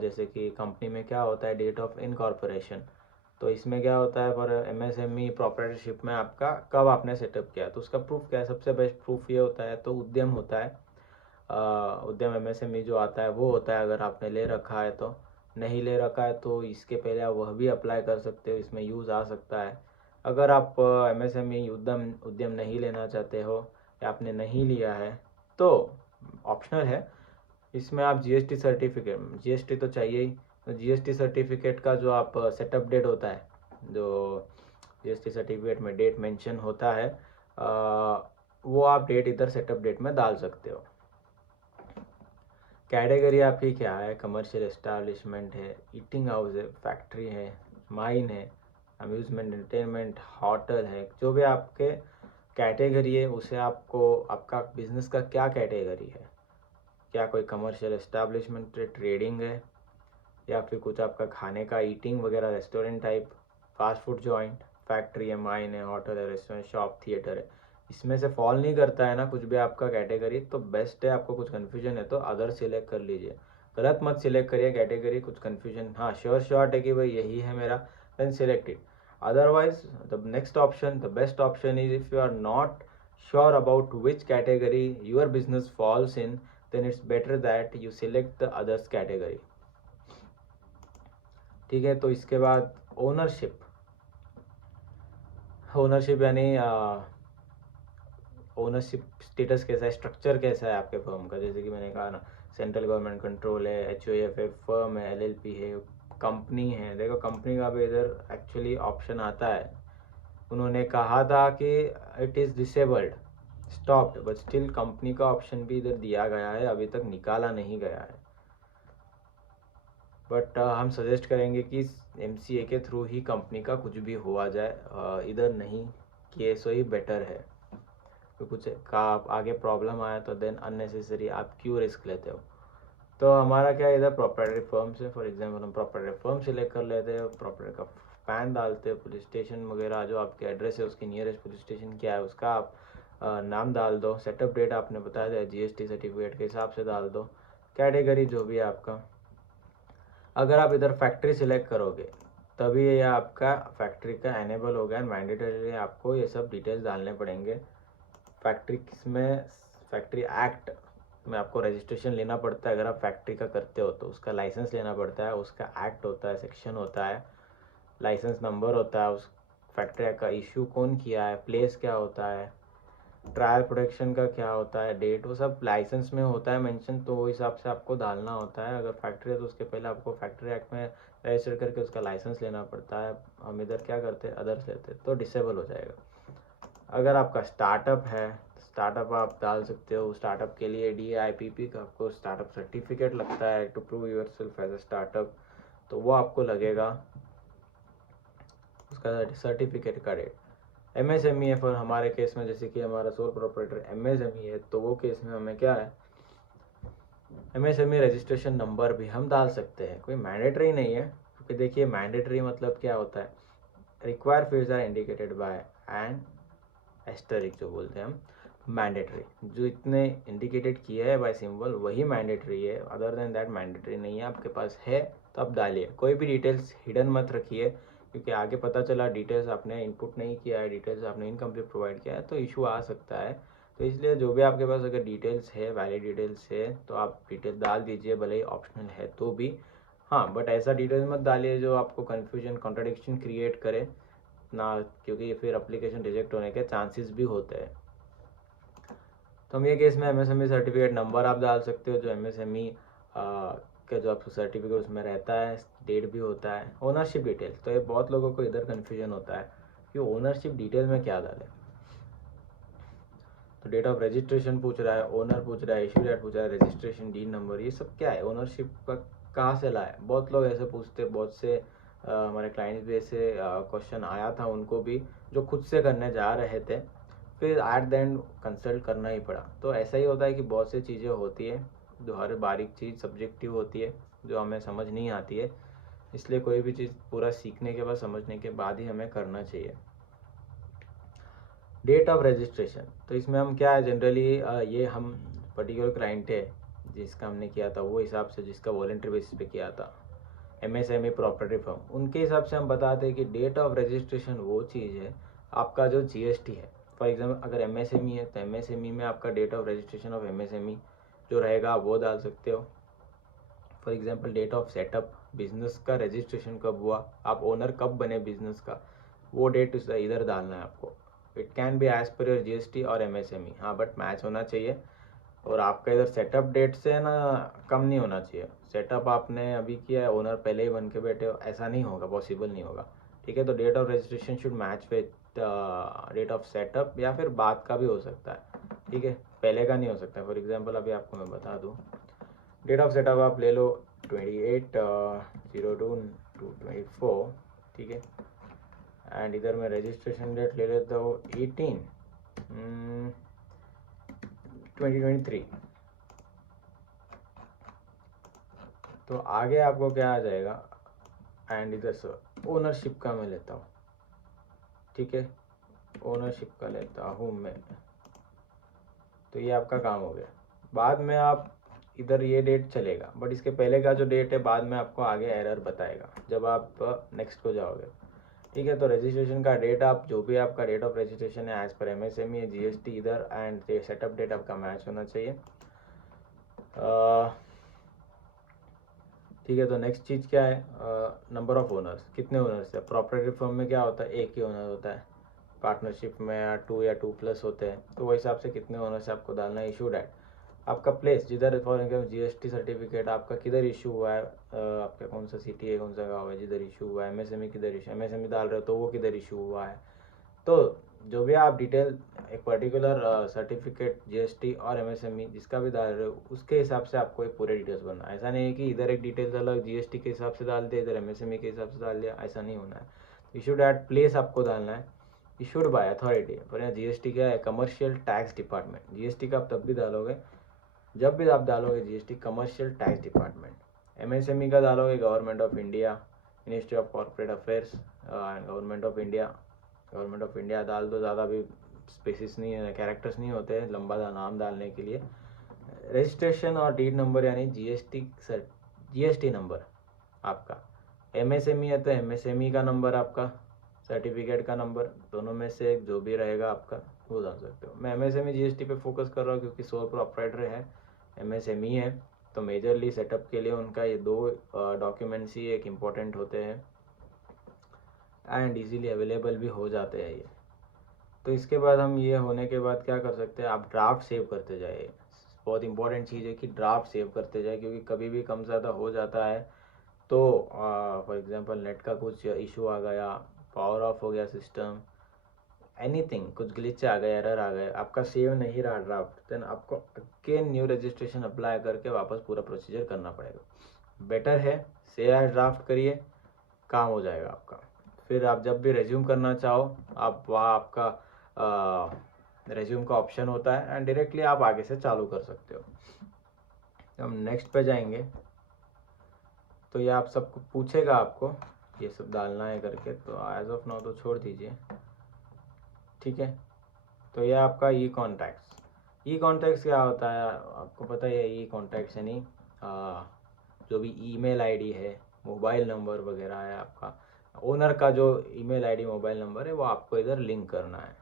जैसे कि कंपनी में क्या होता है डेट ऑफ इनकॉर्पोरेशन, तो इसमें क्या होता है फॉर एमएसएमई प्रॉपर्टरशिप में आपका कब आपने सेटअप किया, तो उसका प्रूफ क्या है, सबसे बेस्ट प्रूफ ये होता है तो उद्यम होता है। उद्यम एमएसएमई जो आता है वो होता है, अगर आपने ले रखा है तो, नहीं ले रखा है तो इसके पहले आप वह भी अप्लाई कर सकते हो, इसमें यूज़ आ सकता है। अगर आप एमएसएमई उद्यम उद्यम नहीं लेना चाहते हो या आपने नहीं लिया है तो ऑप्शनल है, इसमें आप जीएसटी सर्टिफिकेट, जीएसटी तो चाहिए ही, तो जीएसटी सर्टिफिकेट का जो आप सेटअप डेट होता है, जो जीएसटी सर्टिफिकेट में डेट मेंशन होता है, वो आप डेट इधर सेटअप डेट में डाल सकते हो। कैटेगरी आपकी क्या है, कमर्शियल एस्टैब्लिशमेंट है, ईटिंग हाउस है, फैक्ट्री है, माइन है, अम्यूज़मेंट एंटरटेनमेंट, होटल है, जो भी आपके कैटेगरी है उसे आपको, आपका बिजनेस का क्या कैटेगरी है, क्या कोई कमर्शियल एस्टैब्लिशमेंट है, ट्रेडिंग है, या फिर कुछ आपका खाने का ईटिंग वगैरह restaurant type, fast food joint, factory है, माइन है, होटल है, रेस्टोरेंट, शॉप, थिएटर है, इसमें से फॉल नहीं करता है ना कुछ भी आपका कैटेगरी, तो बेस्ट है। आपको कुछ कन्फ्यूजन है तो अदर सिलेक्ट कर लीजिए, गलत मत सिलेक्ट करिए कैटेगरी, कुछ कन्फ्यूजन, हाँ श्योर शॉर्ट है कि भाई यही है मेरा, then select it. Otherwise the next option, the best option is if you are not sure about which category your business falls in, then it's better that you select the others category। ठीक है, तो इसके बाद ownership, ownership यानी ownership status कैसा है, structure कैसा है आपके फर्म का, जैसे कि मैंने कहा ना, सेंट्रल गवर्नमेंट कंट्रोल है, एचओएफ है, फर्म है, एलएलपी है, कंपनी है। देखो कंपनी का भी इधर एक्चुअली ऑप्शन आता है, उन्होंने कहा था कि it is disabled, stopped, but still company का ऑप्शन भी इधर दिया गया है, अभी तक निकाला नहीं गया है। बट हम सजेस्ट करेंगे कि एमसीए के थ्रू ही कंपनी का कुछ भी हुआ जाए, इधर नहीं किए सो ही बेटर है। तो कुछ का आप आगे प्रॉब्लम आया तो देन अननेसेसरी आप क्यों रिस्क लेते हो। तो हमारा क्या इधर प्रॉपर्टी फर्म से, फॉर एग्जांपल हम प्रॉपर्टी फर्म सेलेक्ट कर लेते हैं, प्रॉपर्टी का पैन डालते हैं, पुलिस स्टेशन वगैरह जो आपके एड्रेस है उसकी नियरेस्ट पुलिस स्टेशन क्या है उसका आप नाम डाल दो, सेटअप डेट आपने बताया था जीएसटी सर्टिफिकेट के हिसाब से डाल दो, कैटेगरी जो भी है आपका। अगर आप इधर फैक्ट्री सिलेक्ट करोगे तभी ये आपका फैक्ट्री का एनेबल हो गया, मैंडेटरी आपको ये सब डिटेल्स डालने पड़ेंगे। फैक्ट्री किसमें, फैक्ट्री एक्ट में आपको रजिस्ट्रेशन लेना पड़ता है, अगर आप फैक्ट्री का करते हो तो उसका लाइसेंस लेना पड़ता है, उसका एक्ट होता है, सेक्शन होता है, लाइसेंस नंबर होता है, उस फैक्ट्री का इशू कौन किया है, प्लेस क्या होता है, ट्रायल प्रोडक्शन का क्या होता है, डेट, वो सब लाइसेंस में होता है मेंशन, तो वो हिसाब से आपको डालना होता है। अगर फैक्ट्री है तो उसके पहले आपको फैक्ट्री एक्ट में रजिस्टर करके उसका लाइसेंस लेना पड़ता है। हम इधर क्या करते हैं, अदर्स लेते हैं, तो डिसेबल हो जाएगा। अगर आपका स्टार्टअप है, स्टार्टअप आप डाल सकते हो, स्टार्टअप के लिए DIPP का आपको स्टार्टअप सर्टिफिकेट लगता है to prove yourself as a startup, तो वो आपको लगेगा, उसका सर्टिफिकेट का डेट। MSME है फॉर हमारे केस में, जैसे कि हमारा सोल प्रोप्राइटर MSME है, तो वो केस में हमें क्या है, MSME रजिस्ट्रेशन नंबर भी हम डाल सकते हैं, कोई मैंडेटरी नहीं है, क्योंकि देखिए मैंडेटरी मतलब क्या होता है, require fields are indicated by and asterisk जो बोलते हैं हम, मैंडेटरी जो इतने इंडिकेटेड किया है बाय सिंबल वही मैंडेटरी है, अदर देन दैट मैंडेटरी नहीं है। आपके पास है तो आप डालिए, कोई भी डिटेल्स हिडन मत रखिए, क्योंकि आगे पता चला डिटेल्स आपने इनपुट नहीं किया है, डिटेल्स आपने इनकम्प्लीट प्रोवाइड किया है तो इशू आ सकता है। तो इसलिए जो भी आपके पास अगर डिटेल्स है, वैलिड डिटेल्स है, तो आप डिटेल्स डाल दीजिए, भले ही ऑप्शनल है तो भी। हाँ, बट ऐसा डिटेल्स मत डालिए जो आपको कन्फ्यूजन, कॉन्ट्रडिक्शन क्रिएट करे ना, क्योंकि फिर एप्लीकेशन रिजेक्ट होने के चांसेस भी होते हैं। तो हम ये केस में MSME सर्टिफिकेट नंबर आप डाल सकते हो, जो MSME का जो आपको सर्टिफिकेट उसमें रहता है, डेट भी होता है, ओनरशिप डिटेल। तो ये बहुत लोगों को इधर कन्फ्यूजन होता है कि ओनरशिप डिटेल में क्या डालें, तो डेट ऑफ रजिस्ट्रेशन पूछ रहा है, ओनर पूछ रहा है, इशू डेट पूछ रहा है, रजिस्ट्रेशन डीड नंबर, ये सब क्या है, ओनरशिप का कहाँ से लाए, बहुत लोग ऐसे पूछते, बहुत से हमारे क्लाइंट्स भी ऐसे क्वेश्चन आया था उनको भी, जो खुद से करने जा रहे थे, फिर एट द एंड कंसल्ट करना ही पड़ा। तो ऐसा ही होता है कि बहुत सी चीज़ें होती है, जो हर बारीक चीज़ सब्जेक्टिव होती है, जो हमें समझ नहीं आती है, इसलिए कोई भी चीज़ पूरा सीखने के बाद, समझने के बाद ही हमें करना चाहिए। डेट ऑफ रजिस्ट्रेशन, तो इसमें हम क्या है जनरली ये हम पर्टिकुलर क्लाइंट है जिसका हमने किया था, वो हिसाब से, जिसका वॉलंटरी बेसिस पे किया था, MSME प्रॉपर्टी फर्म, उनके हिसाब से हम बताते हैं कि डेट ऑफ रजिस्ट्रेशन वो चीज़ है, आपका जो GST है। फॉर एग्जांपल अगर MSME है तो MSME में आपका date of registration of MSME जो रहेगा आप वो डाल सकते हो। For example date of setup, business का रजिस्ट्रेशन कब हुआ, आप ओनर कब बने बिजनेस का, वो डेट इधर डालना है आपको। It can be as per your GST और MSME, हाँ, बट मैच होना चाहिए। और आपका इधर सेटअप डेट से ना कम नहीं होना चाहिए। सेटअप आपने अभी किया है, ओनर पहले ही बन के बैठे हो, ऐसा नहीं होगा, पॉसिबल नहीं होगा। ठीक है, तो date of registration should match with date of setup, या फिर बाद का भी हो सकता है। ठीक है, पहले का नहीं हो सकता। फॉर एग्जांपल अभी आपको मैं बता दूँ, डेट ऑफ सेटअप आप ले लो 28/02/24, ठीक है, एंड इधर मैं रजिस्ट्रेशन डेट ले लेता हूँ 18/2023। तो आगे आपको क्या आ जाएगा, एंड इधर से ओनरशिप का मैं लेता हूँ। ठीक है, ओनरशिप का लेता हूँ मैं, तो ये आपका काम हो गया। बाद में आप इधर ये डेट चलेगा, बट इसके पहले का जो डेट है बाद में आपको आगे एरर बताएगा जब आप नेक्स्ट को जाओगे। ठीक है, तो रजिस्ट्रेशन का डेट, आप जो भी आपका डेट ऑफ रजिस्ट्रेशन है एज पर MSME GST इधर, एंड सेटअप डेट आपका मैच होना चाहिए। ठीक है, तो नेक्स्ट चीज़ क्या है, नंबर ऑफ ओनर्स, कितने ओनर्स है। प्रॉपर्टी फर्म में क्या होता है, एक ही ओनर होता है। पार्टनरशिप में या 2 होते हैं, तो वो हिसाब से कितने ओनर्स आपको डालना है। इशूड एट, आपका प्लेस जिधर, फॉर एग्जाम्पल GST सर्टिफिकेट आपका किधर इशू हुआ है, आपका कौन सा सिटी है, कौन सा गाँव है जिधर इशू हुआ है। MSME किधर इशू, MSME डाल रहे हो तो वो किधर इशू हुआ है। तो जो भी आप डिटेल एक पर्टिकुलर सर्टिफिकेट GST और MSME जिसका भी डाल रहे हो, उसके हिसाब से आपको एक पूरे डिटेल्स बनना है। ऐसा नहीं है कि इधर एक डिटेल्स अलग GST के हिसाब से डाल दिया, इधर MSME के हिसाब से डाल दिया, ऐसा नहीं होना है। इशूड एट प्लेस आपको डालना है, इशूड बाय अथॉरिटी। पर यहाँ GST क्या है, कमर्शियल टैक्स डिपार्टमेंट। GST का आप तब भी डालोगे जब भी आप डालोगे GST, commercial tax department. MSME का डालोगे government of India, ministry of corporate affairs and government of India. Government of India डाल दो, ज़्यादा भी स्पेसिस नहीं है, कैरेक्टर्स नहीं होते हैं लंबा नाम डालने के लिए। रजिस्ट्रेशन और डीड नंबर यानी GST नंबर आपका। MSME है तो MSME का नंबर, आपका सर्टिफिकेट का नंबर, दोनों में से जो भी रहेगा आपका वो डाल सकते हो। मैं MSME GST पे फोकस कर रहा हूँ क्योंकि सोल प्रोप्राइटर है, MSME है, तो मेजरली सेटअप के लिए उनका ये 2 डॉक्यूमेंट्स ही एक इम्पोर्टेंट होते हैं एंड इजीली अवेलेबल भी हो जाते हैं ये। तो इसके बाद हम ये होने के बाद क्या कर सकते हैं, आप ड्राफ्ट सेव करते जाइए। बहुत इंपॉर्टेंट चीज़ है कि ड्राफ्ट सेव करते जाए, क्योंकि कभी भी कम ज़्यादा हो जाता है तो फॉर एग्जांपल नेट का कुछ इशू आ गया, पावर ऑफ हो गया सिस्टम, एनीथिंग, कुछ ग्लिच आ गया, एरर आ गया, आपका सेव नहीं रहा ड्राफ्ट, देन आपको अगेन न्यू रजिस्ट्रेशन अप्लाई करके वापस पूरा प्रोसीजर करना पड़ेगा। बेटर है सेव एज ड्राफ्ट करिए, काम हो जाएगा आपका। फिर आप जब भी रेज्यूम करना चाहो, आप वहाँ आपका रेज्यूम का ऑप्शन होता है एंड डायरेक्टली आप आगे से चालू कर सकते हो। तो हम नेक्स्ट पे जाएंगे, तो ये आप सबको पूछेगा आपको ये सब डालना है करके, तो एज ऑफ नाउ तो छोड़ दीजिए। ठीक है, तो ये आपका ई कॉन्टैक्ट्स क्या होता है आपको पता है। ई कॉन्टैक्ट्स यानी जो भी ईमेल आईडी है, मोबाइल नंबर वगैरह है, आपका ओनर का जो ईमेल आईडी मोबाइल नंबर है वो आपको इधर लिंक करना है।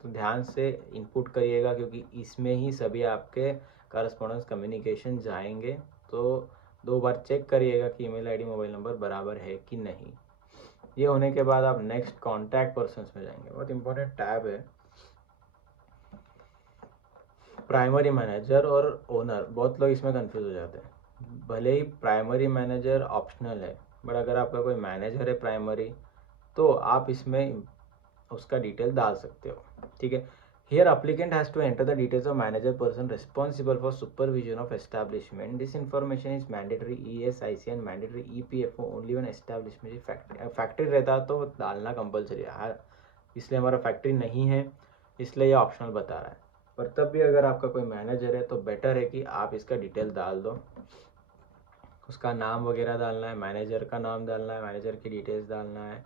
तो ध्यान से इनपुट करिएगा क्योंकि इसमें ही सभी आपके करस्पॉन्डेंस कम्युनिकेशन जाएंगे। तो 2 बार चेक करिएगा कि ईमेल आईडी मोबाइल नंबर बराबर है कि नहीं। ये होने के बाद आप नेक्स्ट कॉन्टैक्ट पर्सन्स में जाएंगे, बहुत इंपॉर्टेंट टैब है। प्राइमरी मैनेजर और ओनर, बहुत लोग इसमें कंफ्यूज हो जाते हैं। भले ही प्राइमरी मैनेजर ऑप्शनल है, बट अगर आपका कोई मैनेजर है प्राइमरी तो आप इसमें उसका डिटेल डाल सकते हो। ठीक है, here applicant has to enter the details of manager person responsible for supervision of establishment. This information is mandatory ESIC and mandatory EPFO only one establishment. Factory रहता तो डालना कंपलसरी है, इसलिए हमारा फैक्ट्री नहीं है इसलिए ये ऑप्शनल बता रहा है। पर तब भी अगर आपका कोई मैनेजर है तो बेटर है कि आप इसका डिटेल डाल दो, उसका नाम वगैरह डालना है, मैनेजर का नाम डालना है, मैनेजर की डिटेल्स डालना है,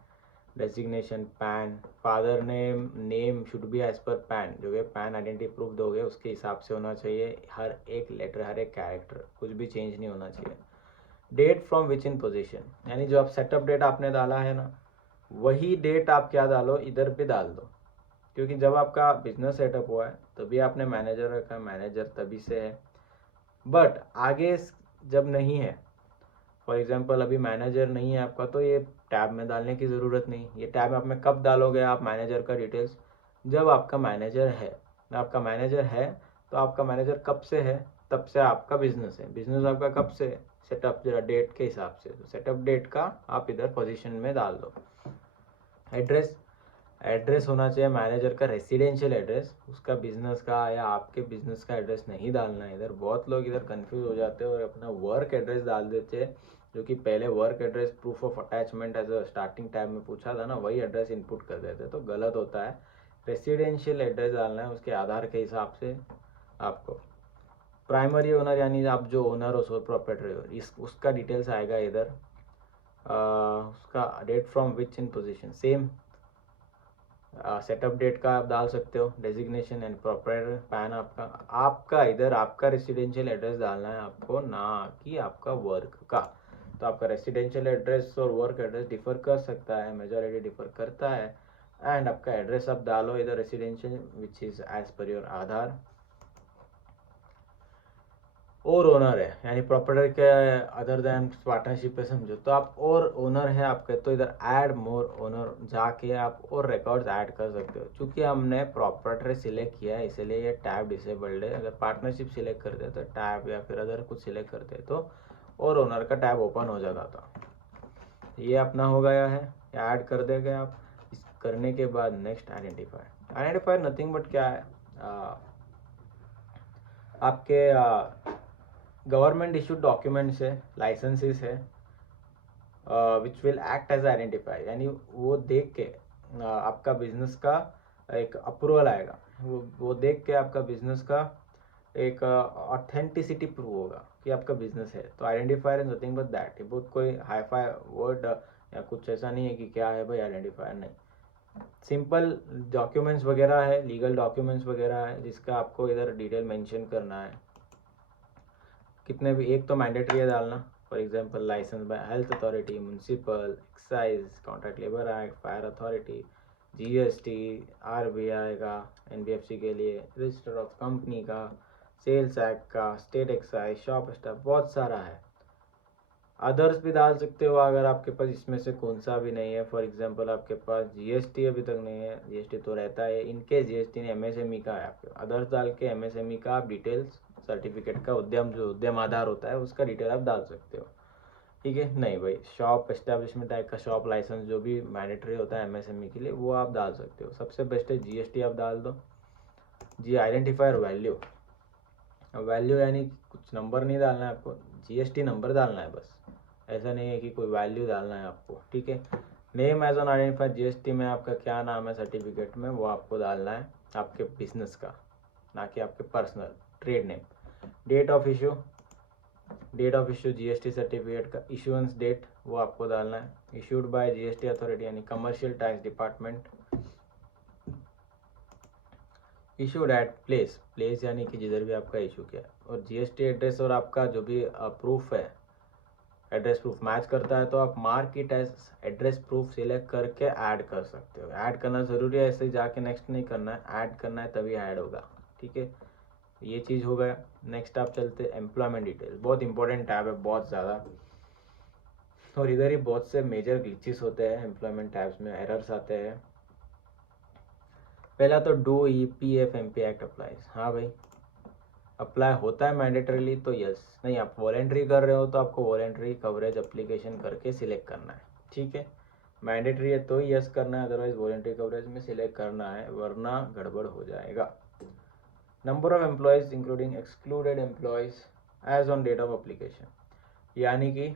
designation, PAN, father name should be as per PAN, जो है पैन आइडेंटिटी प्रूफ दोगे उसके हिसाब से होना चाहिए, हर एक लेटर हर एक कैरेक्टर, कुछ भी चेंज नहीं होना चाहिए। Date from which in position, यानी जो आप सेटअप डेट आपने डाला है ना, वही डेट आप क्या डालो इधर पे डाल दो, क्योंकि जब आपका बिजनेस सेटअप हुआ है तभी आपने मैनेजर रखा, मैनेजर तभी से है। बट आगे जब नहीं है, फॉर एग्जांपल अभी मैनेजर नहीं है आपका, तो ये टैब में डालने की ज़रूरत नहीं। ये टैब आप में कब डालोगे आप मैनेजर का डिटेल्स, जब आपका मैनेजर है। आपका मैनेजर है तो आपका मैनेजर कब से है, तब से आपका बिजनेस है। बिजनेस आपका कब से, सेटअप डेट के हिसाब से, सेटअप डेट का आप इधर पोजीशन में डाल दो। एड्रेस, एड्रेस होना चाहिए मैनेजर का रेसिडेंशियल एड्रेस, उसका बिजनेस का या आपके बिजनेस का एड्रेस नहीं डालना है इधर। बहुत लोग इधर कंफ्यूज हो जाते हैं और अपना वर्क एड्रेस डाल देते हैं, जो कि पहले work address proof of attachment as a starting time में पूछा था ना, वही एड्रेस इनपुट कर देते हैं, तो गलत होता है। रेसिडेंशियल एड्रेस डालना है उसके आधार के हिसाब से आपको। प्राइमरी ओनर यानी आप जो ओनर हो, सोल प्रॉपर्टी हो, इस उसका डिटेल्स आएगा इधर। उसका date from which in position same, setup date का आप डाल सकते हो, डेजिग्नेशन एंड प्रॉपर पैन आपका इधर आपका रेसिडेंशियल एड्रेस डालना है आपको, ना कि आपका वर्क का। तो आपका रेसिडेंशियल एड्रेस और वर्क एड्रेस डिफर कर सकता है, मेजॉरिटी डिफर करता है। एंड आपका एड्रेस आप डालो इधर residential which is as per your Aadhaar. और ओनर है यानी प्रॉपर्टी के अदर देन पार्टनरशिप पे समझो, तो आप और ओनर है आपके, तो इधर ऐड मोर ओनर जाके आप और रिकॉर्ड्स ऐड कर सकते हो। क्योंकि हमने प्रॉपर्टी सिलेक्ट किया है इसलिए ये टैब डिसेबल्ड है। अगर पार्टनरशिप सिलेक्ट करते तो टैब या फिर अदर कुछ सिलेक्ट करते तो और ओनर का टैब ओपन हो जाता था। ये अपना हो गया है, ऐड कर देंगे आप। इस करने के बाद next identify, identify nothing but क्या है, आपके गवर्नमेंट इशूड डॉक्यूमेंट्स है, लाइसेंसेस है, which will act as identify, यानी वो देख के आपका बिजनेस का एक अप्रूवल आएगा, वो देख के आपका बिजनेस का एक ऑथेंटिसिटी प्रूव होगा कि आपका बिजनेस है। तो identifier is nothing but that, ये बहुत कोई हाई फाई वर्ड या कुछ ऐसा नहीं है कि क्या है भाई आइडेंटिफायर, नहीं। सिंपल डॉक्यूमेंट्स वगैरह है, लीगल डॉक्यूमेंट्स वगैरह है, जिसका आपको इधर डिटेल मेंशन करना है। कितने भी, एक तो मैंडेटरी है डालना, for example license by health authority, municipal, excise, contract labour act, fire authority, GST, RBI का, एनबीएफसी के लिए, रजिस्टर ऑफ कंपनी का, सेल्स एक्ट का, स्टेट एक्साइज, शॉप स्टाफ, बहुत सारा है। अदर्स भी डाल सकते हो अगर आपके पास इसमें से कौन सा भी नहीं है। फॉर एग्जांपल आपके पास जीएसटी अभी तक नहीं है, जीएसटी तो रहता है, इनके जीएसटी ने एमएसएमई का है आपके, अदर्स डाल के एमएसएमई का आप डिटेल्स, सर्टिफिकेट का, उद्यम जो उद्यम आधार होता है उसका डिटेल आप डाल सकते हो। ठीक है, नहीं भाई शॉप एस्टेब्लिशमेंट टाइप का शॉप लाइसेंस जो भी मैंडेटरी होता है एमएसएमई के लिए वो आप डाल सकते हो। सबसे बेस्ट है जीएसटी आप डाल दो। जी आइडेंटिफायर वैल्यू, वैल्यू यानी कुछ नंबर नहीं डालना है आपको, जीएसटी नंबर डालना है बस, ऐसा नहीं है कि कोई वैल्यू डालना है आपको। ठीक है, name as on identifier, GST में आपका क्या नाम है सर्टिफिकेट में वो आपको डालना है, आपके बिजनेस का, ना कि आपके personal trade name. Date of issue, date of issue GST certificate का इशुएंस डेट वो आपको डालना है, इशूड बाय जीएसटी अथॉरिटी यानी commercial tax department, issued at place, place यानी कि जिधर भी आपका इशू किया है, और जीएसटी एड्रेस और आपका जो भी प्रूफ है, एड्रेस प्रूफ मैच करता है तो आप mark it as address proof select करके ऐड कर सकते हो। ऐड करना ज़रूरी है, ऐसे ही जाके नेक्स्ट नहीं करना है, ऐड करना है तभी ऐड होगा। ठीक है, ये चीज़ हो गया। नेक्स्ट आप चलते एम्प्लॉयमेंट डिटेल, बहुत इंपॉर्टेंट टैब है, बहुत ज़्यादा, और इधर ही बहुत से मेजर ग्लिचेस होते हैं एम्प्लॉयमेंट टैब्स में, एरर्स आते हैं। पहला तो do E P F M P act applies, हाँ भाई अप्लाई होता है मैंडेटरीली तो यस, नहीं आप वॉलेंट्री कर रहे हो तो आपको वॉलेंट्री कवरेज अप्लीकेशन करके सिलेक्ट करना है। ठीक है, मैंडेटरी है तो यस करना है, अदरवाइज वॉलेंट्री कवरेज में सिलेक्ट करना है, वरना गड़बड़ हो जाएगा। Number of employees including excluded employees as on date of application, यानी कि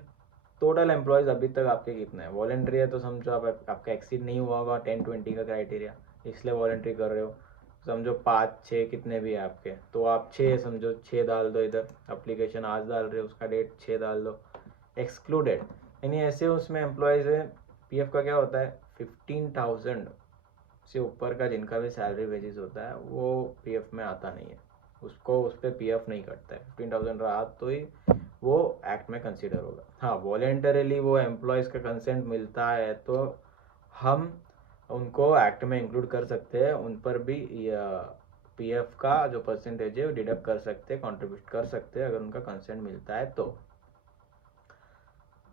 टोटल एम्प्लॉयज़ अभी तक आपके कितने हैं। वॉलेंट्री है तो समझो आपका एक्सीड नहीं हुआ होगा 10-20 का क्राइटेरिया, इसलिए वॉलेंट्री कर रहे हो। समझो 5 6 कितने भी आपके, तो आप 6 समझो 6 डाल दो इधर, एप्लीकेशन आज डाल रहे हो उसका डेट 6 डाल दो। एक्सक्लूडेड यानी ऐसे उसमें एम्प्लॉयज़ है, पीएफ का क्या होता है 15,000 से ऊपर का जिनका भी सैलरी वेजेस होता है वो पीएफ में आता नहीं है, उसको उस पर पीएफ नहीं कटता है। 15,000 रहा तो ही वो एक्ट में कंसिडर होगा। हाँ, वॉलेंटरीली वो एम्प्लॉयज़ का कंसेंट मिलता है तो हम उनको एक्ट में इंक्लूड कर सकते हैं, उन पर भी पीएफ का जो परसेंटेज है वो डिडक्ट कर सकते हैं, कंट्रीब्यूट कर सकते हैं अगर उनका कंसेंट मिलता है तो।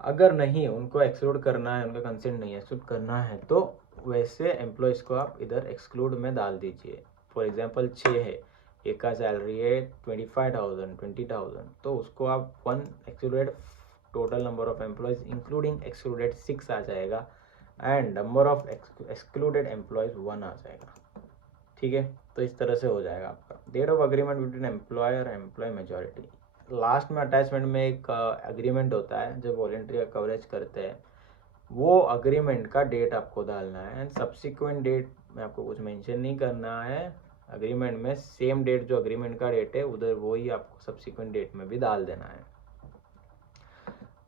अगर नहीं, उनको एक्सक्लूड करना है, उनका कंसेंट नहीं एक्सक्लूड करना है, तो वैसे एम्प्लॉयज़ को आप इधर एक्सक्लूड में डाल दीजिए। फॉर एग्जांपल 6 है, एक का सैलरी है 25,000 20,000, तो उसको आप 1 excluded, total number of employees including excluded 6 आ जाएगा and number of excluded employees 1 आ जाएगा। ठीक है, तो इस तरह से हो जाएगा आपका date of agreement between employer और एम्प्लॉय मेजॉरिटी। लास्ट में अटैचमेंट में एक अग्रीमेंट होता है जब वॉलेंट्री का कवरेज करते हैं, वो अग्रीमेंट का डेट आपको डालना है एंड सब्सिक्वेंट डेट में आपको कुछ मेंशन नहीं करना है। अग्रीमेंट में सेम डेट जो अग्रीमेंट का डेट है उधर वो ही आपको सब्सिक्वेंट डेट में भी डाल देना है।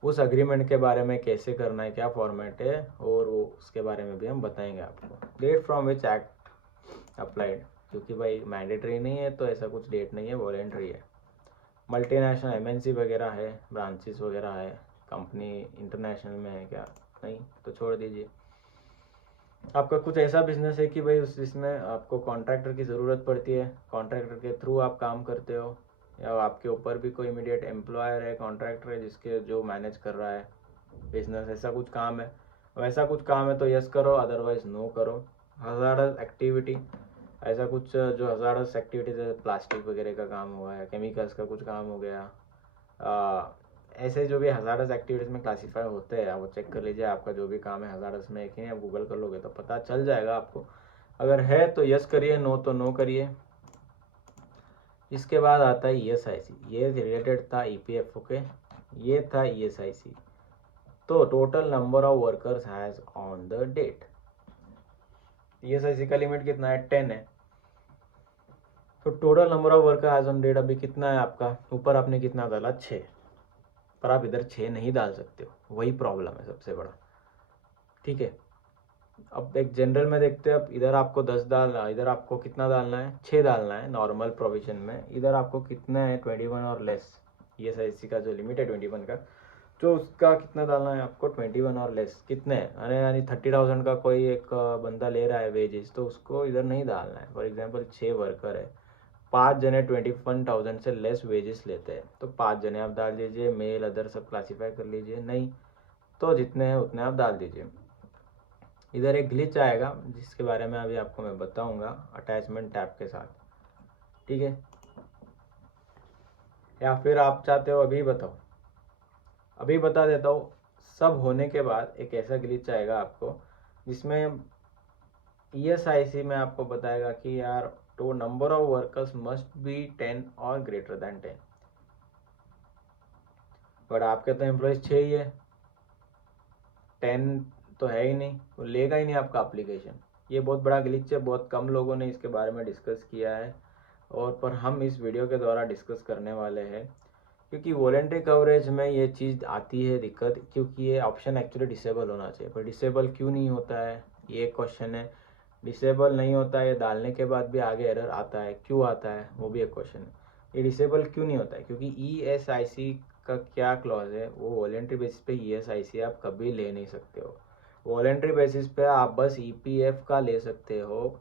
उस अग्रीमेंट के बारे में कैसे करना है, क्या फॉर्मेट है, और वो उसके बारे में भी हम बताएंगे आपको। Date from which act applied, क्योंकि भाई मैंडेटरी नहीं है तो ऐसा कुछ डेट नहीं है, वॉलेंट्री है। मल्टीनेशनल एमएनसी वगैरह है, ब्रांचेस वगैरह है, कंपनी इंटरनेशनल में है क्या, नहीं तो छोड़ दीजिए। आपका कुछ ऐसा बिजनेस है कि भाई उस जिसमें आपको कॉन्ट्रैक्टर की ज़रूरत पड़ती है, कॉन्ट्रैक्टर के थ्रू आप काम करते हो, या आपके ऊपर भी कोई इमीडिएट एम्प्लॉयर है, कॉन्ट्रैक्टर है जिसके जो मैनेज कर रहा है बिजनेस, ऐसा कुछ काम है, वैसा कुछ काम है तो यस करो, अदरवाइज नो करो। हज़ार्डस एक्टिविटी, ऐसा कुछ जो हज़ार्डस एक्टिविटीज है, प्लास्टिक वगैरह का काम हुआ है, केमिकल्स का कुछ काम हो गया, ऐसे जो भी हज़ार्डस एक्टिविटीज़ में क्लासीफाई होते हैं वो चेक कर लीजिए। आपका जो भी काम है हज़ार्डस में एक ही, आप गूगल कर लोगे तो पता चल जाएगा आपको। अगर है तो यस करिए, नो तो नो करिए। इसके बाद आता है ईएसआईसी, ये रिलेटेड था ईपीएफओ के, ये था ईएसआईसी। तो total number of workers has on the date, ESIC का लिमिट कितना है 10 है, तो total number of worker has on date अभी कितना है आपका, ऊपर आपने कितना डाला 6, पर आप इधर 6 नहीं डाल सकते हो, वही प्रॉब्लम है सबसे बड़ा। ठीक है, अब एक जनरल में देखते हैं, अब इधर आपको 10 डालना, इधर आपको कितना डालना है 6 डालना है नॉर्मल प्रोविजन में, इधर आपको कितना है 21 और लेस, ईएसआईसी का जो लिमिट है 21 का, जो उसका कितना डालना है आपको 21 और लेस कितने, यानी 30,000 का कोई एक बंदा ले रहा है वेजेस, तो उसको इधर नहीं डालना है। फॉर एग्जांपल 6 वर्कर है, 5 जने 21,000 से लेस वेजेस लेते हैं, तो 5 जने आप डाल दीजिए, मेल अदर सब क्लासीफाई कर लीजिए, नहीं तो जितने हैं उतने आप डाल दीजिए। इधर एक ग्लिच आएगा जिसके बारे में अभी आपको मैं बताऊंगा अटैचमेंट टैब के साथ। ठीक है, या फिर आप चाहते हो अभी बताओ, अभी बता देता हूँ। सब होने के बाद एक ऐसा ग्लिच आएगा आपको जिसमें ईएसआईसी में आपको बताएगा कि यार तो number of workers must be 10 और ग्रेटर देन 10, बट आपके तो एम्प्लॉयज 6 ही है, 10 तो है ही नहीं, तो लेगा ही नहीं आपका एप्लीकेशन। ये बहुत बड़ा ग्लिच है, बहुत कम लोगों ने इसके बारे में डिस्कस किया है, और पर हम इस वीडियो के द्वारा डिस्कस करने वाले हैं, क्योंकि वॉलेंट्री कवरेज में ये चीज़ आती है दिक्कत, क्योंकि ये ऑप्शन एक्चुअली डिसेबल होना चाहिए, पर डिसेबल क्यों नहीं होता है ये एक क्वेश्चन है। डिसेबल नहीं होता है, डालने के बाद भी आगे एरर आता है, क्यों आता है वो भी एक क्वेश्चन है। ये डिसेबल क्यों नहीं होता है, क्योंकि ईएसआईसी का क्या क्लॉज है, वो वॉलेंट्री बेसिस पे ईएसआईसी आप कभी ले नहीं सकते हो। वॉलेंट्री बेसिस पे आप बस ईपीएफ का ले सकते हो,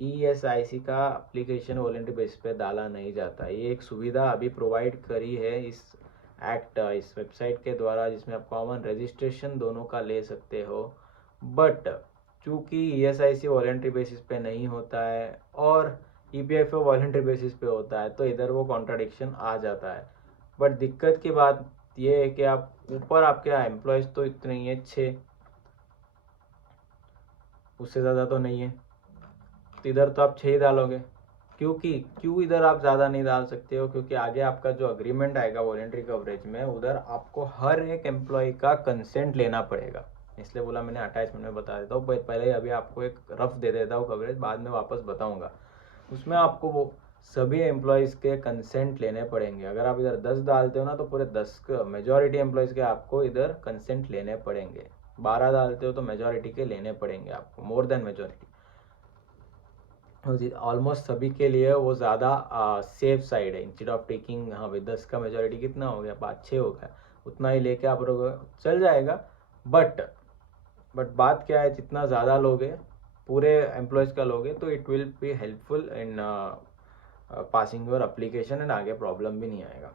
ईएसआईसी का एप्लीकेशन वॉलेंट्री बेसिस पे डाला नहीं जाता। ये एक सुविधा अभी प्रोवाइड करी है इस एक्ट, इस वेबसाइट के द्वारा, जिसमें आप कॉमन रजिस्ट्रेशन दोनों का ले सकते हो, बट चूँकि ईएसआईसी वॉलेंट्री बेसिस पे नहीं होता है और ईपीएफओ वॉलेंट्री बेसिस पे होता है, तो इधर वो कॉन्ट्राडिक्शन आ जाता है। बट दिक्कत की बात ये है कि आप ऊपर आपके एम्प्लॉयज़ तो इतने ही है 6, उससे ज़्यादा तो नहीं है, तो इधर तो आप 6 ही डालोगे। क्यों इधर आप ज़्यादा नहीं डाल सकते हो, क्योंकि आगे आपका जो अग्रीमेंट आएगा वॉलेंट्री कवरेज में, उधर आपको हर एक एम्प्लॉय का कंसेंट लेना पड़ेगा। इसलिए बोला मैंने अटैचमेंट में बता देता हूँ, पहले अभी आपको एक रफ दे देता हूँ कवरेज, बाद में वापस बताऊँगा। उसमें आपको वो सभी एम्प्लॉयज़ के कंसेंट लेने पड़ेंगे। अगर आप इधर 10 डालते हो ना तो पूरे 10 का मेजॉरिटी एम्प्लॉयज़ के आपको इधर कंसेंट लेने पड़ेंगे। 12 डालते हो तो मेजॉरिटी के लेने पड़ेंगे आपको, मोर देन मेजॉरिटी। ऑलमोस्ट सभी के लिए वो ज़्यादा सेफ साइड है। इंस्टेड ऑफ टेकिंग, हाँ भाई 10 का मेजॉरिटी कितना हो गया, 5-6 हो गया, उतना ही लेके आप लोग चल जाएगा। बट बात क्या है, जितना ज़्यादा लोगे, पूरे एम्प्लॉयज़ का लोगे, तो it will be helpful in passing your application and आगे प्रॉब्लम भी नहीं आएगा।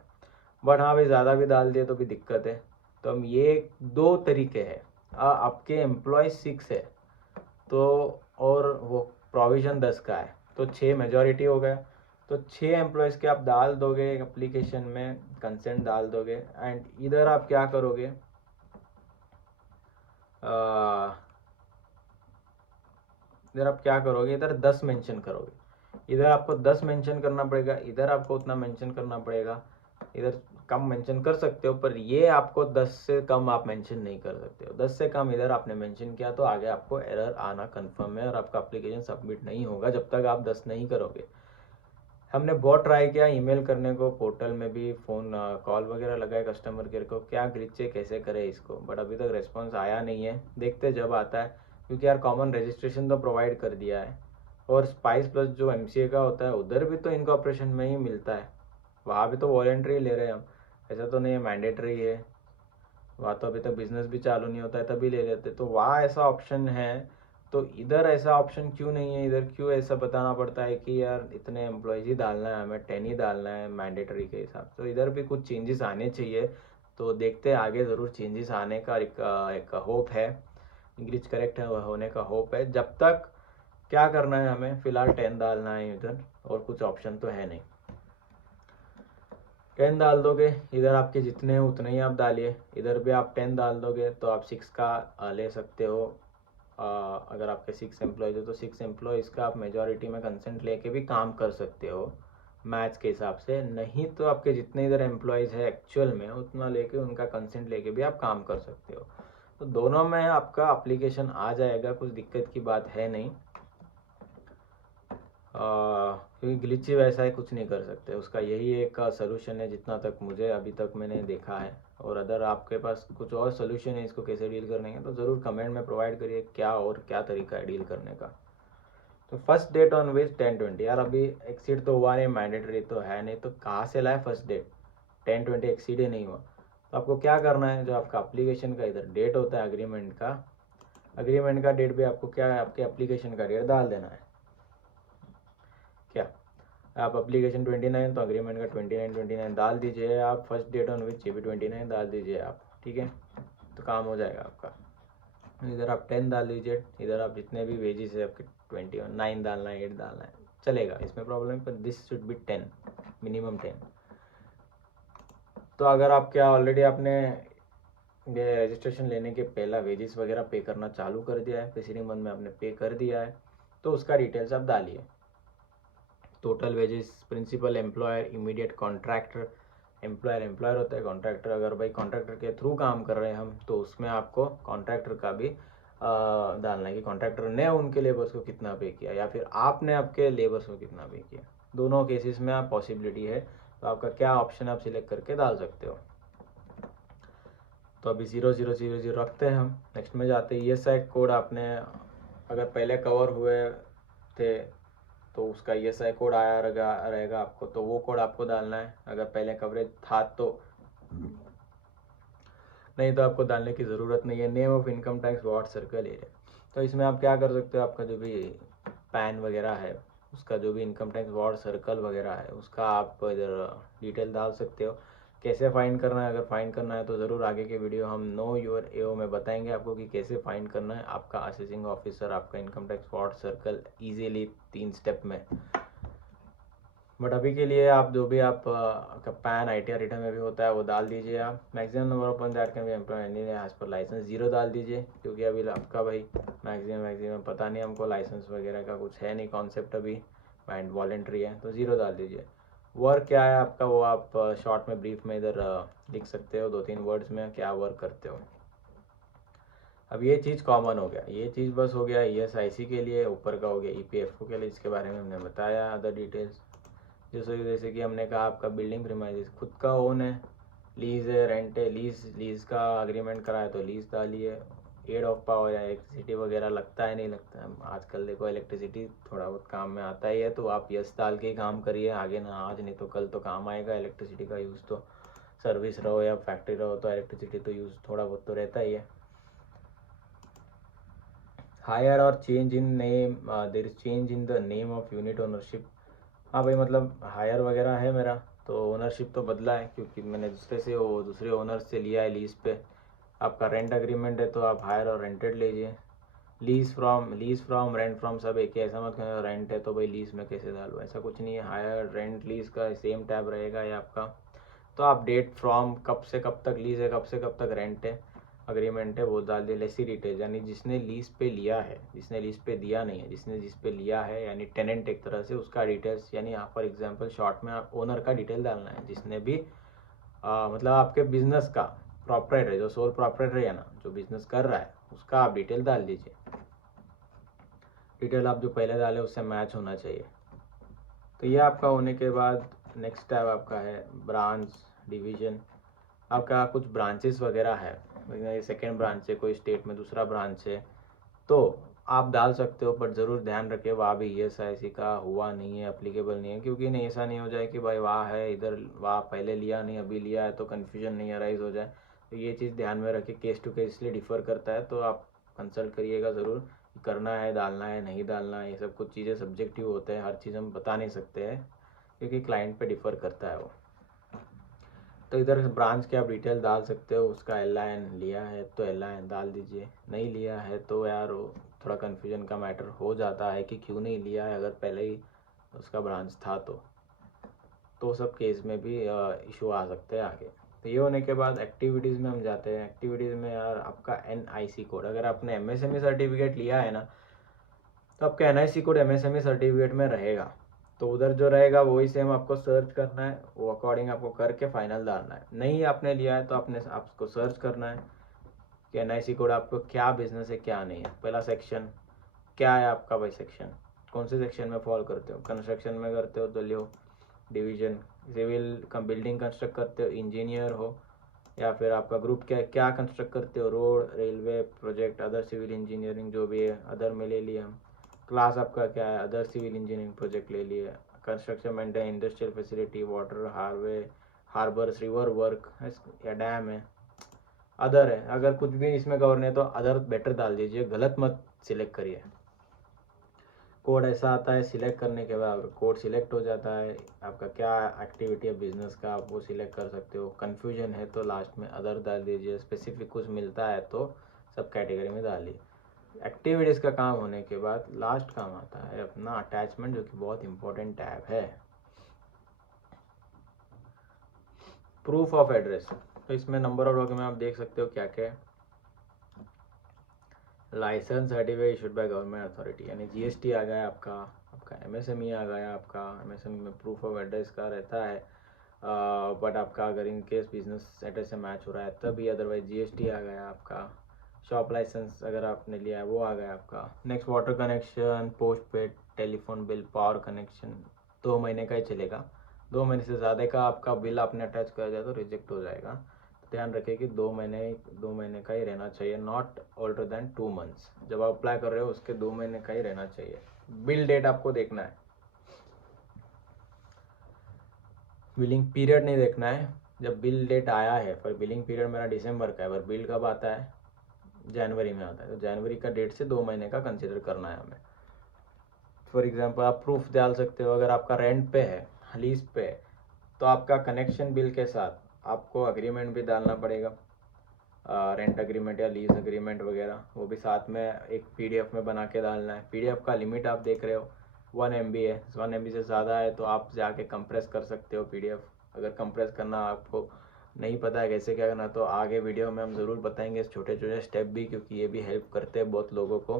बट हाँ भाई ज़्यादा भी डाल दिए तो भी दिक्कत है। तो हम ये 2 तरीके हैं। आपके एम्प्लॉय 6 है तो, और वो प्रोविज़न 10 का है तो 6 मेजॉरिटी हो गया। तो 6 एम्प्लॉयज़ के आप डाल दोगे एप्लीकेशन में, कंसेंट डाल दोगे, एंड इधर आप क्या करोगे, इधर 10 मेंशन करोगे। इधर आपको 10 मेंशन करना पड़ेगा, इधर आपको उतना मेंशन करना पड़ेगा। इधर कम मेंशन कर सकते हो, पर ये आपको 10 से कम आप मेंशन नहीं कर सकते हो। 10 से कम इधर आपने मेंशन किया तो आगे आपको एरर आना कंफर्म है और आपका एप्लीकेशन सबमिट नहीं होगा जब तक आप 10 नहीं करोगे। हमने बहुत ट्राई किया ईमेल करने को, पोर्टल में भी फ़ोन कॉल वगैरह लगाए कस्टमर केयर को, क्या ग्लिच है, कैसे करें इसको, बट अभी तक रिस्पॉन्स आया नहीं है। देखते जब आता है, क्योंकि यार कॉमन रजिस्ट्रेशन तो प्रोवाइड कर दिया है, और स्पाइस प्लस जो MCA का होता है उधर भी तो इनकॉर्पोरेशन में ही मिलता है, वहाँ भी तो वॉलेंट्री ले रहे हैं हम, ऐसा तो नहीं है मैंडेटरी है। वहाँ तो अभी तक बिजनेस भी चालू नहीं होता है तभी ले लेते, तो वहाँ ऐसा ऑप्शन है, तो इधर ऐसा ऑप्शन क्यों नहीं है? इधर क्यों ऐसा बताना पड़ता है कि यार इतने एम्प्लॉयज़ ही डालना है, हमें 10 ही डालना है मैंडेटरी के हिसाब से? तो इधर भी कुछ चेंजेस आने चाहिए। तो देखते हैं आगे ज़रूर चेंजेस आने का एक होप है, इंग्लिश करेक्ट है होने का होप है। जब तक क्या करना है, हमें फ़िलहाल 10 डालना है इधर, और कुछ ऑप्शन तो है नहीं। 10 डाल दोगे, इधर आपके जितने हैं उतने ही आप डालिए। इधर भी आप 10 डाल दोगे तो आप 6 का ले सकते हो। अगर आपके 6 एम्प्लॉयज़ हो तो 6 एम्प्लॉयज़ का आप मेजॉरिटी में कंसेंट लेके भी काम कर सकते हो मैच के हिसाब से। नहीं तो आपके जितने इधर एम्प्लॉयज़ है एक्चुअल में, उतना लेके उनका कंसेंट लेके भी आप काम कर सकते हो। तो दोनों में आपका एप्लीकेशन आ जाएगा, कुछ दिक्कत की बात है नहीं। क्योंकि ग्लिची वैसा ही कुछ नहीं कर सकते, उसका यही एक सलूशन है जितना तक मुझे अभी तक मैंने देखा है। और अगर आपके पास कुछ और सलूशन है इसको कैसे डील करने का, तो ज़रूर कमेंट में प्रोवाइड करिए क्या और क्या तरीका है डील करने का। तो फर्स्ट डेट ऑन विच 10-20, यार अभी एक्सीड तो हुआ नहीं, मैंडेटरी तो है नहीं, तो कहाँ से लाए फर्स्ट डेट? 10-20 एक्सीड ही नहीं हुआ। तो आपको क्या करना है, जो आपका एप्लीकेशन का इधर डेट होता है अग्रीमेंट का डेट भी आपको क्या है, आपके एप्लीकेशन का डेट डाल देना है। क्या आप एप्लीकेशन 29 तो अग्रीमेंट का 29 डाल दीजिए आप, फर्स्ट डेट ऑन विच ये भी 29 डाल दीजिए आप, ठीक है, तो काम हो जाएगा आपका। इधर आप 10 डाल दीजिए, इधर आप जितने भी वेजेस है आपके 29 डालना है, 8 डालना है, चलेगा, इसमें प्रॉब्लम, पर दिस शुड बी 10, मिनिमम 10। तो अगर आप क्या ऑलरेडी आपने रजिस्ट्रेशन लेने के पहला वेजेस वगैरह पे करना चालू कर दिया है, प्रीसीडिंग मंथ में आपने पे कर दिया है, तो उसका डिटेल्स आप डालिए। Total wages, principal, employer, immediate contractor, employer होता है, कॉन्ट्रैक्टर अगर भाई कॉन्ट्रैक्टर के थ्रू काम कर रहे हैं हम, तो उसमें आपको कॉन्ट्रैक्टर का भी डालना है कि कॉन्ट्रैक्टर ने उनके लेबर्स को कितना पे किया, या फिर आपने आपके लेबर्स को कितना पे किया। दोनों केसेस में आप पॉसिबिलिटी है, तो आपका क्या ऑप्शन आप सिलेक्ट करके डाल सकते हो। तो अभी 0000 रखते हैं हम, नेक्स्ट में जाते हैं। ये साइड कोड आपने अगर पहले कवर हुए थे तो उसका ESI कोड आया रहेगा आपको, तो वो कोड आपको डालना है। अगर पहले कवरेज था तो, नहीं तो आपको डालने की ज़रूरत नहीं है। Name of income tax ward circle area, तो इसमें आप क्या कर सकते हो, आपका जो भी पैन वगैरह है, उसका जो भी इनकम टैक्स वार्ड सर्कल वगैरह है, उसका आप इधर डिटेल डाल सकते हो। कैसे फाइंड करना है, अगर फाइंड करना है तो ज़रूर आगे के वीडियो हम नो योर AO में बताएंगे आपको कि कैसे फाइंड करना है आपका असेसिंग ऑफिसर, आपका income tax ward circle easily 3 step में। बट अभी के लिए आप जो भी आप आपका पैन ITR रिटर्न में भी होता है वो डाल दीजिए आप। Maximum number of that can be employed as per license 0 डाल दीजिए, क्योंकि अभी आपका भाई मैक्सिमम पता नहीं हमको, लाइसेंस वगैरह का कुछ है नहीं कॉन्सेप्ट अभी, एंड वॉलेंट्री है, तो 0 डाल दीजिए। वर्क क्या है आपका वो आप शॉर्ट में ब्रीफ में इधर लिख सकते हो, 2-3 वर्ड्स में क्या वर्क करते हो। अब ये चीज़ कॉमन हो गया, ये चीज़ बस हो गया ESIC के लिए, ऊपर का हो गया EPFO के लिए, इसके बारे में हमने बताया। अदर डिटेल्स जैसे कि हमने कहा आपका बिल्डिंग प्रीमाइसेस खुद का ओन है, लीज है, रेंट है, लीज का अग्रीमेंट कराया तो लीज डालिए। एड ऑफ पावर या इलेक्ट्रिसिटी वगैरह लगता है नहीं लगता है, आजकल देखो इलेक्ट्रिसिटी थोड़ा बहुत काम में आता ही है, तो आप यस डाल के ही काम करिए, आगे ना आज नहीं तो कल तो काम आएगा। इलेक्ट्रिसिटी का यूज़ तो सर्विस रहो या फैक्ट्री रहो तो इलेक्ट्रिसिटी तो यूज़ थोड़ा बहुत तो रहता ही है। हायर और change in name, there is change in the name of unit ownership. हाँ भाई, मतलब हायर वगैरह है मेरा, तो ओनरशिप तो बदला है क्योंकि मैंने दूसरे ओनर से लिया है लीज़ पे। आपका रेंट अग्रीमेंट है तो आप हायर और रेंटेड लीजिए। लीज फ्रॉम रेंट फ्रॉम सब एक ही, ऐसा मत कहना रेंट है तो भाई लीज में कैसे डालूँ, ऐसा कुछ नहीं है। हायर रेंट लीज का सेम टैब रहेगा ये आपका। तो आप डेट फ्रॉम कब से कब तक लीज है, कब से कब तक रेंट है, अग्रीमेंट है, वो डाल दिए। लेसी डिटेल यानी जिसने लीज पे लिया है, जिसने लीज पे दिया नहीं है, जिसने लीज पे लिया है यानी टेनेंट एक तरह से, उसका डिटेल्स यानी आप फॉर एग्जांपल शॉर्ट में आप ओनर का डिटेल डालना है, जिसने भी मतलब आपके बिजनेस का प्रॉपराइटर है, जो सोल प्रॉपराइटर है ना, जो बिजनेस कर रहा है, उसका आप डिटेल डाल दीजिए। डिटेल आप जो पहले डाले उससे मैच होना चाहिए। तो ये आपका होने के बाद नेक्स्ट टैब आपका है ब्रांच डिवीज़न। आपका कुछ ब्रांचेस वगैरह है, सेकेंड ब्रांच है, कोई स्टेट में दूसरा ब्रांच है, तो आप डाल सकते हो, पर ज़रूर ध्यान रखें वहाँ भी ESIC का हुआ नहीं है, अप्लीकेबल नहीं है, क्योंकि नहीं ऐसा नहीं हो जाए कि भाई वहाँ है इधर, वहाँ पहले लिया नहीं अभी लिया है, तो कन्फ्यूजन नहीं अराइज हो जाए। तो ये चीज़ ध्यान में रखें, केस टू केस इसलिए डिफ़र करता है, तो आप कंसल्ट करिएगा ज़रूर, करना है, डालना है, नहीं डालना है। ये सब कुछ चीज़ें सब्जेक्टिव होते हैं, हर चीज़ हम बता नहीं सकते हैं क्योंकि क्लाइंट पे डिफ़र करता है वो। तो इधर ब्रांच के आप डिटेल डाल सकते हो, उसका LIN लिया है तो LIN डाल दीजिए, नहीं लिया है तो यार वो थोड़ा कन्फ्यूजन का मैटर हो जाता है कि क्यों नहीं लिया है, अगर पहले ही उसका ब्रांच था तो सब केस में भी इशू आ सकते हैं आगे। तो ये होने के बाद एक्टिविटीज़ में हम जाते हैं। एक्टिविटीज़ में यार आपका NIC कोड, अगर आपने MSME सर्टिफिकेट लिया है ना, तो आपका NIC कोड MSME सर्टिफिकेट में रहेगा, तो उधर जो रहेगा वही सेम आपको सर्च करना है, वो अकॉर्डिंग आपको करके फाइनल डालना है। नहीं आपने लिया है तो आपको सर्च करना है कि NIC कोड आपको क्या बिजनेस है क्या नहीं है। पहला सेक्शन क्या है आपका भाई, सेक्शन कौन से सेक्शन में फॉलो करते हो, कंस्ट्रक्शन में करते हो तो लियो डिवीजन, सिविल बिल्डिंग कंस्ट्रक्ट करते हो, इंजीनियर हो, या फिर आपका ग्रुप क्या क्या कंस्ट्रक्ट करते हो, road railway project, other civil engineering जो भी है, अदर में ले लिए हम। क्लास आपका क्या है, अदर सिविल इंजीनियरिंग प्रोजेक्ट ले लिए। Construction maintain industrial facility, water harbours, river work या डैम है, अदर है। अगर कुछ भी इसमें कवर नहीं है तो अदर बेटर डाल दीजिए, गलत मत सिलेक्ट करिए। कोड ऐसा आता है, सिलेक्ट करने के बाद कोड सिलेक्ट हो जाता है, आपका क्या एक्टिविटी है बिजनेस का आप वो सिलेक्ट कर सकते हो। कन्फ्यूजन है तो लास्ट में अदर डाल दीजिए, स्पेसिफिक कुछ मिलता है तो सब कैटेगरी में डालिए। एक्टिविटीज़ का काम होने के बाद लास्ट काम आता है अपना अटैचमेंट, जो कि बहुत इंपॉर्टेंट टैब है, प्रूफ ऑफ एड्रेस। तो इसमें नंबर ऑफ डॉक्यूमेंट आप देख सकते हो क्या क्या है। License certificate issued by government authority, यानी GST आ गया आपका MSME आ गया आपका। MSME में प्रूफ ऑफ एड्रेस का रहता है, बट आपका अगर इन केस बिजनेस एड्रेस से मैच हो रहा है तभी, अदरवाइज GST आ गया आपका। शॉप लाइसेंस अगर आपने लिया है वो आ गया आपका। Next water connection, post paid, telephone bill, power connection 2 महीने का ही चलेगा। 2 महीने से ज़्यादा का आपका बिल आपने अटैच कर दिया तो रिजेक्ट हो जाएगा। ध्यान रखिए कि 2 महीने का ही रहना चाहिए, नॉट ऑल्टर देन 2 मंथ्स। जब आप अप्लाई कर रहे हो उसके 2 महीने का ही रहना चाहिए। बिल डेट आपको देखना है, बिलिंग पीरियड नहीं देखना है। जब बिल डेट आया है, पर बिलिंग पीरियड मेरा दिसंबर का है, पर बिल कब आता है, जनवरी में आता है, तो जनवरी का डेट से 2 महीने का कंसिडर करना है हमें। फॉर एग्जाम्पल आप प्रूफ डाल सकते हो, अगर आपका रेंट पे है, लीज पे है, तो आपका कनेक्शन बिल के साथ आपको अग्रीमेंट भी डालना पड़ेगा, रेंट अग्रीमेंट या लीज अग्रीमेंट वगैरह, वो भी साथ में एक PDF में बना के डालना है। PDF का लिमिट आप देख रहे हो 1 MB है, 1 MB से ज़्यादा है तो आप जाके कंप्रेस कर सकते हो PDF। अगर कंप्रेस करना आपको नहीं पता है कैसे क्या करना, तो आगे वीडियो में हम ज़रूर बताएंगे छोटे छोटे स्टेप भी, क्योंकि ये भी हेल्प करते हैं बहुत लोगों को।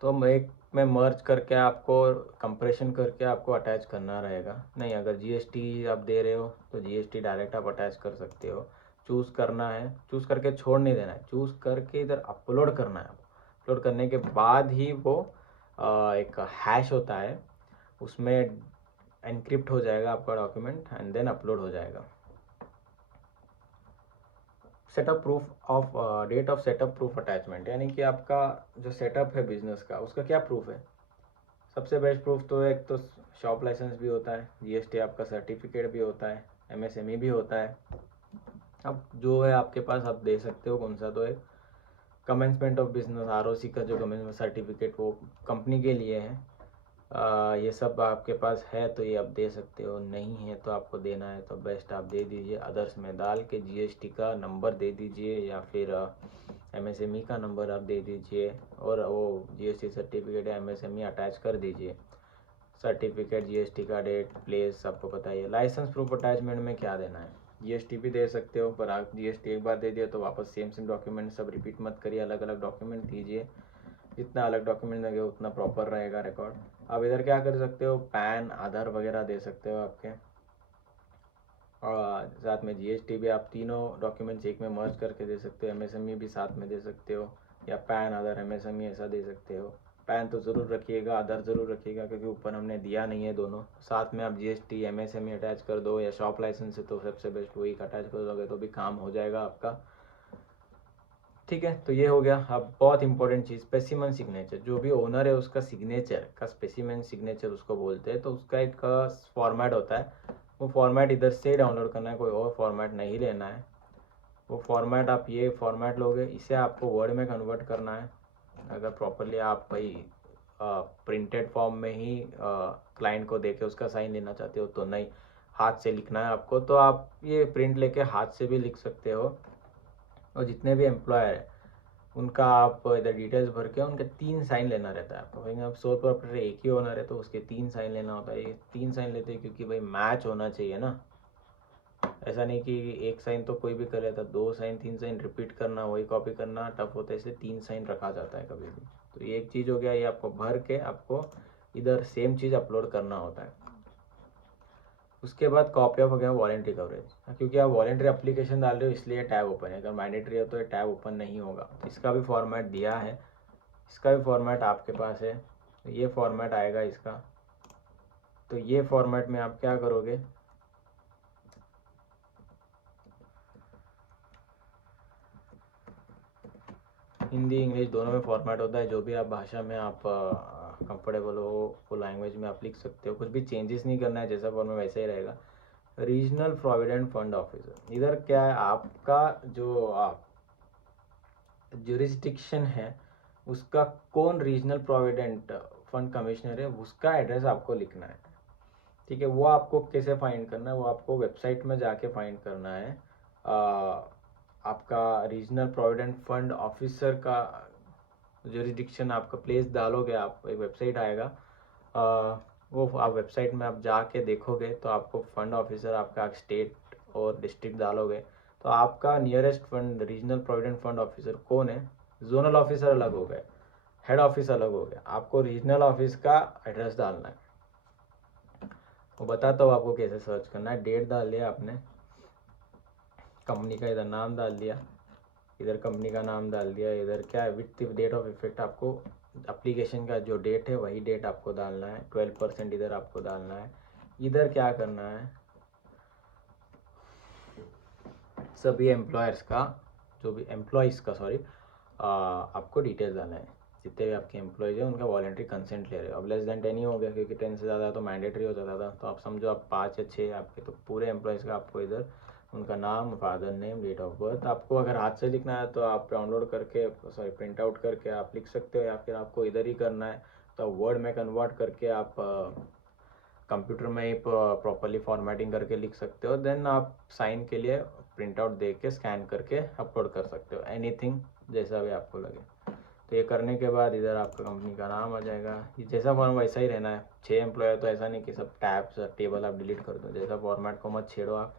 तो मैं मर्ज करके आपको कंप्रेशन करके आपको अटैच करना रहेगा। नहीं, अगर GST आप दे रहे हो तो GST डायरेक्ट आप अटैच कर सकते हो। चूज़ करना है, चूज़ करके छोड़ नहीं देना है, चूज़ करके इधर अपलोड करना है। अपलोड करने के बाद ही वो एक हैश होता है, उसमें एनक्रिप्ट हो जाएगा आपका डॉक्यूमेंट एंड देन अपलोड हो जाएगा। Setup proof of date of setup proof attachment, यानी कि आपका जो सेटअप है बिजनेस का, उसका क्या प्रूफ है। सबसे बेस्ट प्रूफ तो एक तो शॉप लाइसेंस भी होता है, जीएसटी आपका सर्टिफिकेट भी होता है, एमएसएमई भी होता है। अब जो है आपके पास आप दे सकते हो कौन सा, तो एक कमेंसमेंट ऑफ बिजनेस आरओसी का जो कमेंसमेंट सर्टिफिकेट वो कंपनी के लिए है। ये सब आपके पास है तो ये आप दे सकते हो, नहीं है तो आपको देना है तो बेस्ट आप दे दीजिए। अदर्स में डाल के जीएसटी का नंबर दे दीजिए या फिर एमएसएमई का नंबर आप दे दीजिए और वो जीएसटी सर्टिफिकेट या एमएसएमई अटैच कर दीजिए। सर्टिफिकेट, जीएसटी का डेट, प्लेस आपको पता ही है। लाइसेंस प्रूफ अटैचमेंट में क्या देना है, जीएसटी भी दे सकते हो, पर आप जीएसटी एक बार दे दिया तो वापस सेम डॉक्यूमेंट सब रिपीट मत करिए, अलग अलग डॉक्यूमेंट दीजिए। जितना अलग डॉक्यूमेंट लगे उतना प्रॉपर रहेगा रिकॉर्ड। आप इधर क्या कर सकते हो, पैन, आधार वगैरह दे सकते हो आपके, और साथ में जीएसटी भी आप तीनों डॉक्यूमेंट्स एक में मर्ज करके दे सकते हो। एमएसएमई भी साथ में दे सकते हो, या पैन, आधार, एमएसएमई ऐसा दे सकते हो। पैन तो ज़रूर रखिएगा, आधार ज़रूर रखिएगा, क्योंकि ऊपर हमने दिया नहीं है दोनों। साथ में आप जीएसटी, एमएसएमई अटैच कर दो, या शॉप लाइसेंस है तो सबसे बेस्ट वही अटैच कर दोगे तो भी काम हो जाएगा आपका। ठीक है, तो ये हो गया। अब बहुत इंपॉर्टेंट चीज़, स्पेसिमेन सिग्नेचर। जो भी ओनर है उसका सिग्नेचर का स्पेसिमेन सिग्नेचर उसको बोलते हैं, तो उसका एक फॉर्मेट होता है। वो फॉर्मेट इधर से डाउनलोड करना है, कोई और फॉर्मेट नहीं लेना है। वो फॉर्मेट आप ये फॉर्मेट लोगे, इसे आपको वर्ड में कन्वर्ट करना है। अगर प्रॉपरली आप भाई प्रिंटेड फॉर्म में ही क्लाइंट को देके उसका साइन लेना चाहते हो तो नहीं, हाथ से लिखना है आपको, तो आप ये प्रिंट लेके हाथ से भी लिख सकते हो। और जितने भी एम्प्लॉयर है उनका आप इधर डिटेल्स भर के उनके 3 साइन लेना रहता है आपको। भाई आप सोल प्रॉपर्टी एक ही ओनर है तो उसके 3 साइन लेना होता है। ये 3 साइन लेते हैं क्योंकि भाई मैच होना चाहिए ना। ऐसा नहीं कि एक साइन तो कोई भी कर लेता, 2 साइन 3 साइन रिपीट करना, वही कॉपी करना टफ होता है, इसलिए 3 साइन रखा जाता है कभी भी। तो ये एक चीज़ हो गया, ये आपको भर के आपको इधर सेम चीज़ अपलोड करना होता है। उसके बाद कॉपी ऑफ हो गया वॉलेंट्री कवरेज, क्योंकि आप वॉलेंट्री एप्लीकेशन डाल रहे हो इसलिए टैब ओपन है, अगर मैंडेटरी है तो ये टैब ओपन नहीं होगा। इसका भी फॉर्मेट दिया है, इसका भी फॉर्मेट आपके पास है, तो ये फॉर्मेट आएगा इसका। तो ये फॉर्मेट में आप क्या करोगे, हिंदी इंग्लिश दोनों में फॉर्मेट होता है। जो भी आप भाषा में आप कंफर्टेबल हो वो लैंग्वेज में आप लिख सकते हो, कुछ भी चेंजेस नहीं करना है, जैसा फॉर्मेट वैसे ही रहेगा। रीजनल प्रोविडेंट फंड ऑफिसर, इधर क्या है, आपका जो जुरिस्डिक्शन है उसका कौन रीजनल प्रोविडेंट फंड कमिश्नर है, उसका एड्रेस आपको लिखना है। ठीक है, वो आपको कैसे फाइंड करना है, वो आपको वेबसाइट में जाके फाइंड करना है। आपका रीजनल प्रोविडेंट फंड ऑफिसर का जुरिडिक्शन आपका प्लेस डालोगे आप, एक वेबसाइट आएगा, वो आप वेबसाइट में आप जाके देखोगे तो आपको फंड ऑफिसर आपका स्टेट और डिस्ट्रिक्ट डालोगे तो आपका nearest fund regional provident fund officer कौन है। जोनल ऑफिसर अलग हो गए, हेड ऑफिस अलग हो गया, आपको रीजनल ऑफिस का एड्रेस डालना है। वो बताता हूँ आपको कैसे सर्च करना है। डेट डाल दिया आपने, कंपनी का इधर नाम डाल दिया, इधर कंपनी का नाम डाल दिया, इधर क्या है विथ डेट ऑफ इफेक्ट, आपको एप्लीकेशन का जो डेट है वही डेट आपको डालना है। 12% इधर आपको डालना है। इधर क्या करना है, सभी एम्प्लॉयर्स का, जो भी एम्प्लॉयज़ का सॉरी, आपको डिटेल्स डालना है। जितने भी आपके एम्प्लॉयज़ हैं उनका वॉलेंट्री कंसेंट ले रहे हो। अब लेस देन 10 ही हो गया, क्योंकि 10 से ज़्यादा तो मैंडेटरी हो जाता था। तो आप समझो आप 5 या 6 आपके, तो पूरे एम्प्लॉयज़ का आपको इधर उनका नाम, father name, date of birth, आपको अगर हाथ से लिखना है तो आप डाउनलोड करके सॉरी प्रिंट आउट करके आप लिख सकते हो, या फिर आपको इधर ही करना है तो वर्ड में कन्वर्ट करके आप कंप्यूटर में ही प्रॉपरली फॉर्मेटिंग करके लिख सकते हो। देन आप साइन के लिए प्रिंट आउट दे के स्कैन करके अपलोड कर सकते हो, एनीथिंग जैसा भी आपको लगे। तो ये करने के बाद इधर आपका कंपनी का नाम आ जाएगा। ये जैसा फॉर्म वैसा ही रहना है। 6 एम्प्लॉय तो ऐसा नहीं कि सब टैब्स टेबल आप डिलीट कर दो, जैसा फॉर्मेट को मत छेड़ो आप।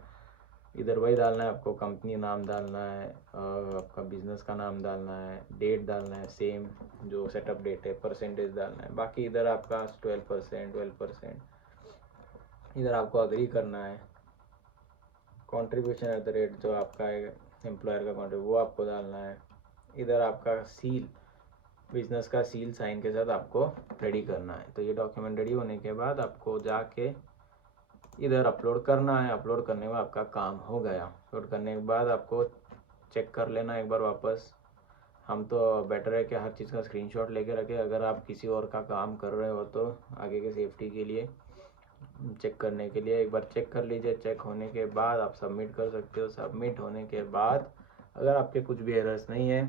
इधर वही डालना है आपको, कंपनी नाम डालना है, आपका बिजनेस का नाम डालना है, डेट डालना है सेम जो सेटअप डेट है, परसेंटेज डालना है। बाकी इधर आपका 12%, इधर आपको अग्री करना है। कंट्रीब्यूशन एट द रेट जो आपका है एम्प्लॉयर का कॉन्ट्रैक्ट वो आपको डालना है। इधर आपका सील, बिजनेस का सील साइन के साथ आपको रेडी करना है। तो ये डॉक्यूमेंट रेडी होने के बाद आपको जाके इधर अपलोड करना है। अपलोड करने में आपका काम हो गया। अपलोड करने के बाद आपको चेक कर लेना एक बार वापस। हम तो बेटर है कि हर चीज़ का स्क्रीनशॉट लेके रखें। अगर आप किसी और का काम कर रहे हो तो आगे के सेफ्टी के लिए चेक करने के लिए एक बार चेक कर लीजिए। चेक होने के बाद आप सबमिट कर सकते हो। सबमिट होने के बाद अगर आपके कुछ भी एरर्स नहीं है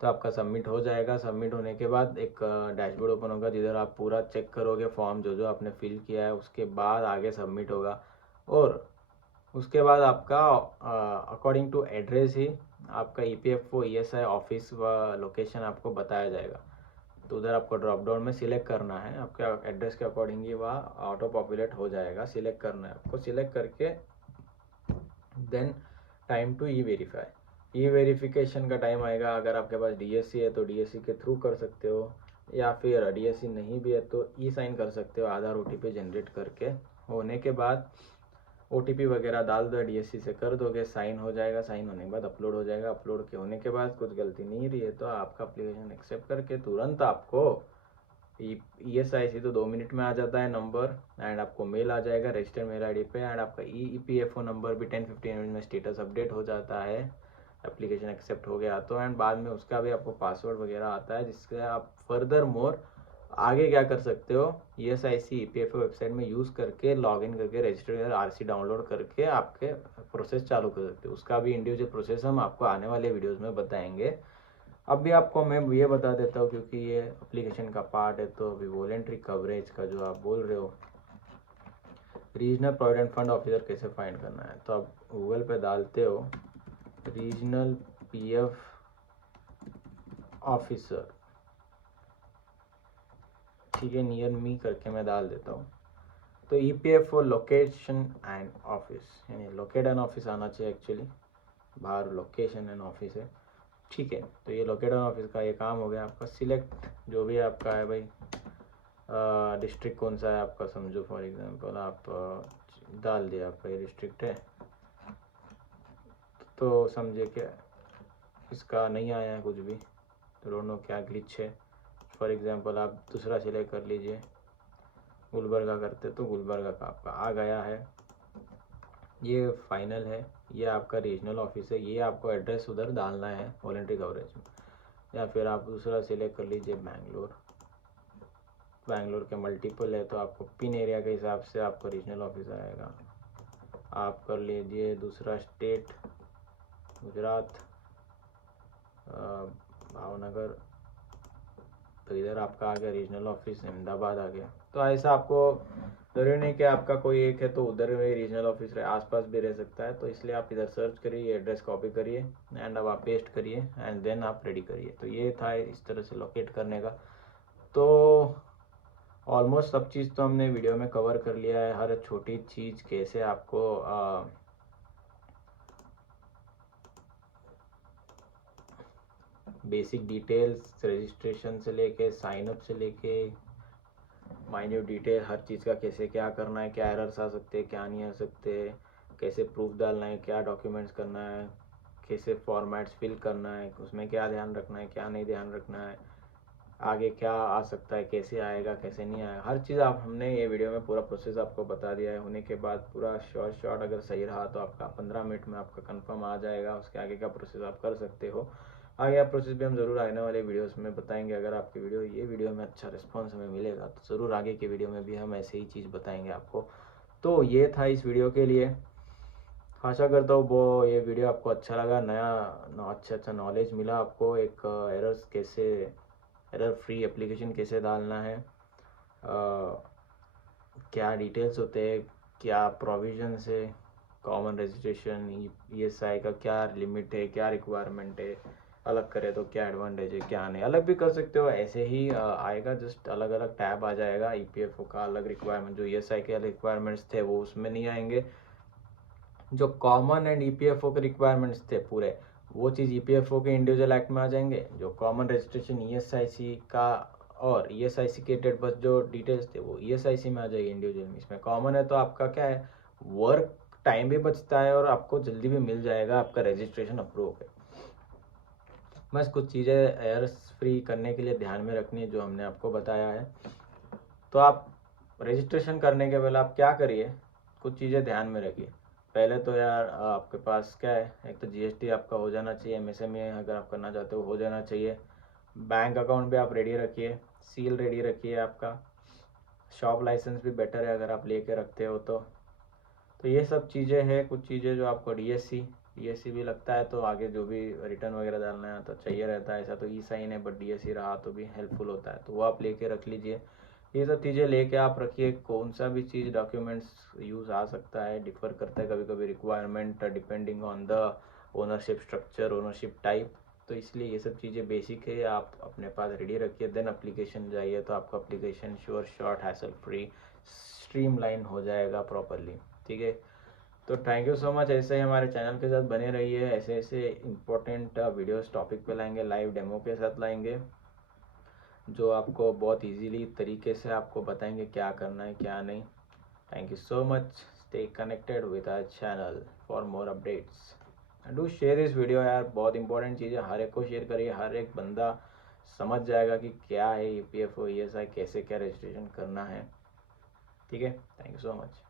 तो आपका सबमिट हो जाएगा। सबमिट होने के बाद एक डैशबोर्ड ओपन होगा जिधर आप पूरा चेक करोगे फॉर्म जो जो आपने फिल किया है। उसके बाद आगे सबमिट होगा और उसके बाद आपका अकॉर्डिंग टू एड्रेस ही आपका EPFO ESI ऑफिस व लोकेशन आपको बताया जाएगा। तो उधर आपको ड्रॉप डाउन में सिलेक्ट करना है। आपके एड्रेस के अकॉर्डिंग ही वह ऑटो पॉपुलेट हो जाएगा। सिलेक्ट करना है आपको। सिलेक्ट करके then time to E verification का टाइम आएगा। अगर आपके पास DSC है तो DSC के थ्रू कर सकते हो, या फिर DSC नहीं भी है तो साइन कर सकते हो आधार OTP जनरेट करके। होने के बाद OTP वगैरह डाल दो, DSC से कर दोगे, साइन हो जाएगा। साइन होने के बाद अपलोड हो जाएगा। अपलोड के होने के बाद कुछ गलती नहीं रही है तो आपका एप्लीकेशन एक्सेप्ट करके तुरंत आपको ESIC तो 2 मिनट में आ जाता है नंबर, एंड आपको मेल आ जाएगा रजिस्टर्ड मेल ID पे, एंड आपका EPFO नंबर भी 10-15 मिनट में स्टेटस अपडेट हो जाता है। एप्लीकेशन एक्सेप्ट हो गया तो, एंड बाद में उसका भी आपको पासवर्ड वगैरह आता है जिससे आप फर्दर मोर आगे क्या कर सकते हो, ESIC EPFO वेबसाइट में यूज़ करके लॉगिन करके रजिस्टर RC डाउनलोड करके आपके प्रोसेस चालू कर सकते हो। उसका भी इंडिविजुअल प्रोसेस हम आपको आने वाले वीडियोस में बताएंगे। अब भी आपको मैं ये बता देता हूँ क्योंकि ये एप्लीकेशन का पार्ट है। तो अभी वॉलेंट्री कवरेज का जो आप बोल रहे हो, रीजनल प्रोविडेंट फंड ऑफिसर कैसे फाइंड करना है, तो आप गूगल पे डालते हो रीजनल PF ऑफिसर, ठीक है, नियर मी करके मैं डाल देता हूँ। तो EPFO लोकेशन एंड ऑफिस, यानी लोकेट एंड ऑफिस आना चाहिए एक्चुअली, बाहर लोकेशन एंड ऑफिस है, ठीक है। तो ये लोकेट एंड ऑफिस का ये काम हो गया आपका। सिलेक्ट जो भी आपका है भाई, डिस्ट्रिक्ट कौन सा है आपका, समझो फॉर एग्जांपल आप डाल दिया आपका ये डिस्ट्रिक्ट है, तो समझे क्या इसका नहीं आया है कुछ भी, तो डोंट नो क्या ग्लिच है। फॉर एग्जांपल आप दूसरा सिलेक्ट कर लीजिए, गुलबर्गा करते तो गुलबर्गा का आपका आ गया है। ये फाइनल है, ये आपका रीजनल ऑफिस है। ये आपको एड्रेस उधर डालना है वॉलंटरी कवरेज में, या फिर आप दूसरा सिलेक्ट कर लीजिए बैंगलोर। बैंगलोर के मल्टीपल है तो आपको पिन एरिया के हिसाब से आपको रीजनल ऑफिस आएगा। आप कर लीजिए दूसरा स्टेट, गुजरात, भावनगर, तो इधर आपका आ गया रीजनल ऑफिस, अहमदाबाद आ गया। तो ऐसा आपको ज़रूरी नहीं कि आपका कोई एक है तो उधर में रीजनल ऑफिस रहे, आसपास भी रह सकता है। तो इसलिए आप इधर सर्च करिए, एड्रेस कॉपी करिए एंड अब आप पेस्ट करिए एंड देन आप रेडी करिए। तो ये था इस तरह से लोकेट करने का। तो ऑलमोस्ट सब चीज़ तो हमने वीडियो में कवर कर लिया है। हर छोटी चीज़ कैसे आपको बेसिक डिटेल्स रजिस्ट्रेशन से लेके साइन अप से लेके माइन्यूट डिटेल हर चीज़ का कैसे क्या करना है, क्या एरर्स आ सकते हैं, क्या नहीं आ सकते, कैसे प्रूफ डालना है, क्या डॉक्यूमेंट्स करना है, कैसे फॉर्मेट्स फिल करना है, उसमें क्या ध्यान रखना है, क्या नहीं ध्यान रखना है, आगे क्या आ सकता है, कैसे आएगा, कैसे नहीं आएगा, हर चीज़ आप हमने ये वीडियो में पूरा प्रोसेस आपको बता दिया है। होने के बाद पूरा शॉर्ट अगर सही रहा तो आपका 15 मिनट में आपका कंफर्म आ जाएगा। उसके आगे का प्रोसेस आप कर सकते हो। आगे आप प्रोसेस भी हम ज़रूर आने वाले वीडियोस में बताएंगे। अगर आपकी ये वीडियो में अच्छा रिस्पॉन्स हमें मिलेगा तो ज़रूर आगे के वीडियो में भी हम ऐसे ही चीज़ बताएंगे आपको। तो ये था इस वीडियो के लिए। आशा करता हूँ वो ये वीडियो आपको अच्छा लगा, नया अच्छा नॉलेज मिला आपको। एक एरर्स कैसे, एरर फ्री एप्लीकेशन कैसे डालना है, क्या डिटेल्स होते हैं, क्या प्रोविजंस है, कॉमन रजिस्ट्रेशन ESI का क्या लिमिट है, क्या रिक्वायरमेंट है, अलग करें तो क्या एडवांटेज है, क्या नहीं। अलग भी कर सकते हो, ऐसे ही आएगा, जस्ट अलग अलग टैब आ जाएगा। EPFO का अलग रिक्वायरमेंट, जो ESI के अलग रिक्वायरमेंट्स थे वो उसमें नहीं आएंगे। जो कॉमन एंड EPFO के रिक्वायरमेंट्स थे पूरे, वो चीज़ EPFO के इंडिविजुअल एक्ट में आ जाएंगे। जो कॉमन रजिस्ट्रेशन ESIC का और ESIC के डेट बस जो डिटेल्स थे वो ESIC में आ जाएगी इंडिविजुअल में। इसमें कॉमन है तो आपका क्या है, वर्क टाइम भी बचता है और आपको जल्दी भी मिल जाएगा आपका रजिस्ट्रेशन अप्रूव होकर। बस कुछ चीज़ें एयर्स फ्री करने के लिए ध्यान में रखनी है जो हमने आपको बताया है। तो आप रजिस्ट्रेशन करने के पहले आप क्या करिए, कुछ चीज़ें ध्यान में रखिए। पहले तो यार आपके पास क्या है, एक तो जीएसटी आपका हो जाना चाहिए, एमएसएमई अगर आप करना चाहते हो हो जाना चाहिए। बैंक अकाउंट भी आप रेडी रखिए, सील रेडी रखिए आपका। शॉप लाइसेंस भी बेटर है अगर आप लेके रखते हो तो ये सब चीज़ें हैं, कुछ चीज़ें जो आपको डीएससी भी लगता है तो आगे जो भी रिटर्न वगैरह डालना है तो चाहिए रहता है। ऐसा तो ई साइन है बट डीएससी रहा तो भी हेल्पफुल होता है, तो वो आप लेके रख लीजिए। ये सब चीज़ें लेके आप रखिए। कौन सा भी चीज़ डॉक्यूमेंट्स यूज़ आ सकता है, डिफ़र करता है कभी कभी requirement depending on the ownership structure, ownership type. तो इसलिए ये सब चीज़ें बेसिक है, आप अपने पास रेडी रखिए। देन एप्लीकेशन जाइए तो आपका application sure short hassle free streamline हो जाएगा प्रॉपरली। ठीक है, तो थैंक यू सो मच। ऐसे ही हमारे चैनल के साथ बने रहिए, ऐसे ऐसे इंपॉर्टेंट वीडियोस टॉपिक पे लाएंगे, लाइव डेमो के साथ लाएंगे जो आपको बहुत इजीली तरीके से आपको बताएंगे क्या करना है क्या नहीं। Thank you so much. Stay connected with our channel for more updates. Do share this video यार, बहुत इंपॉर्टेंट चीज़ है, हर एक को शेयर करिए। हर एक बंदा समझ जाएगा कि क्या है ईपीएफओ ईएसआई, कैसे क्या रजिस्ट्रेशन करना है। ठीक है, थैंक यू सो मच।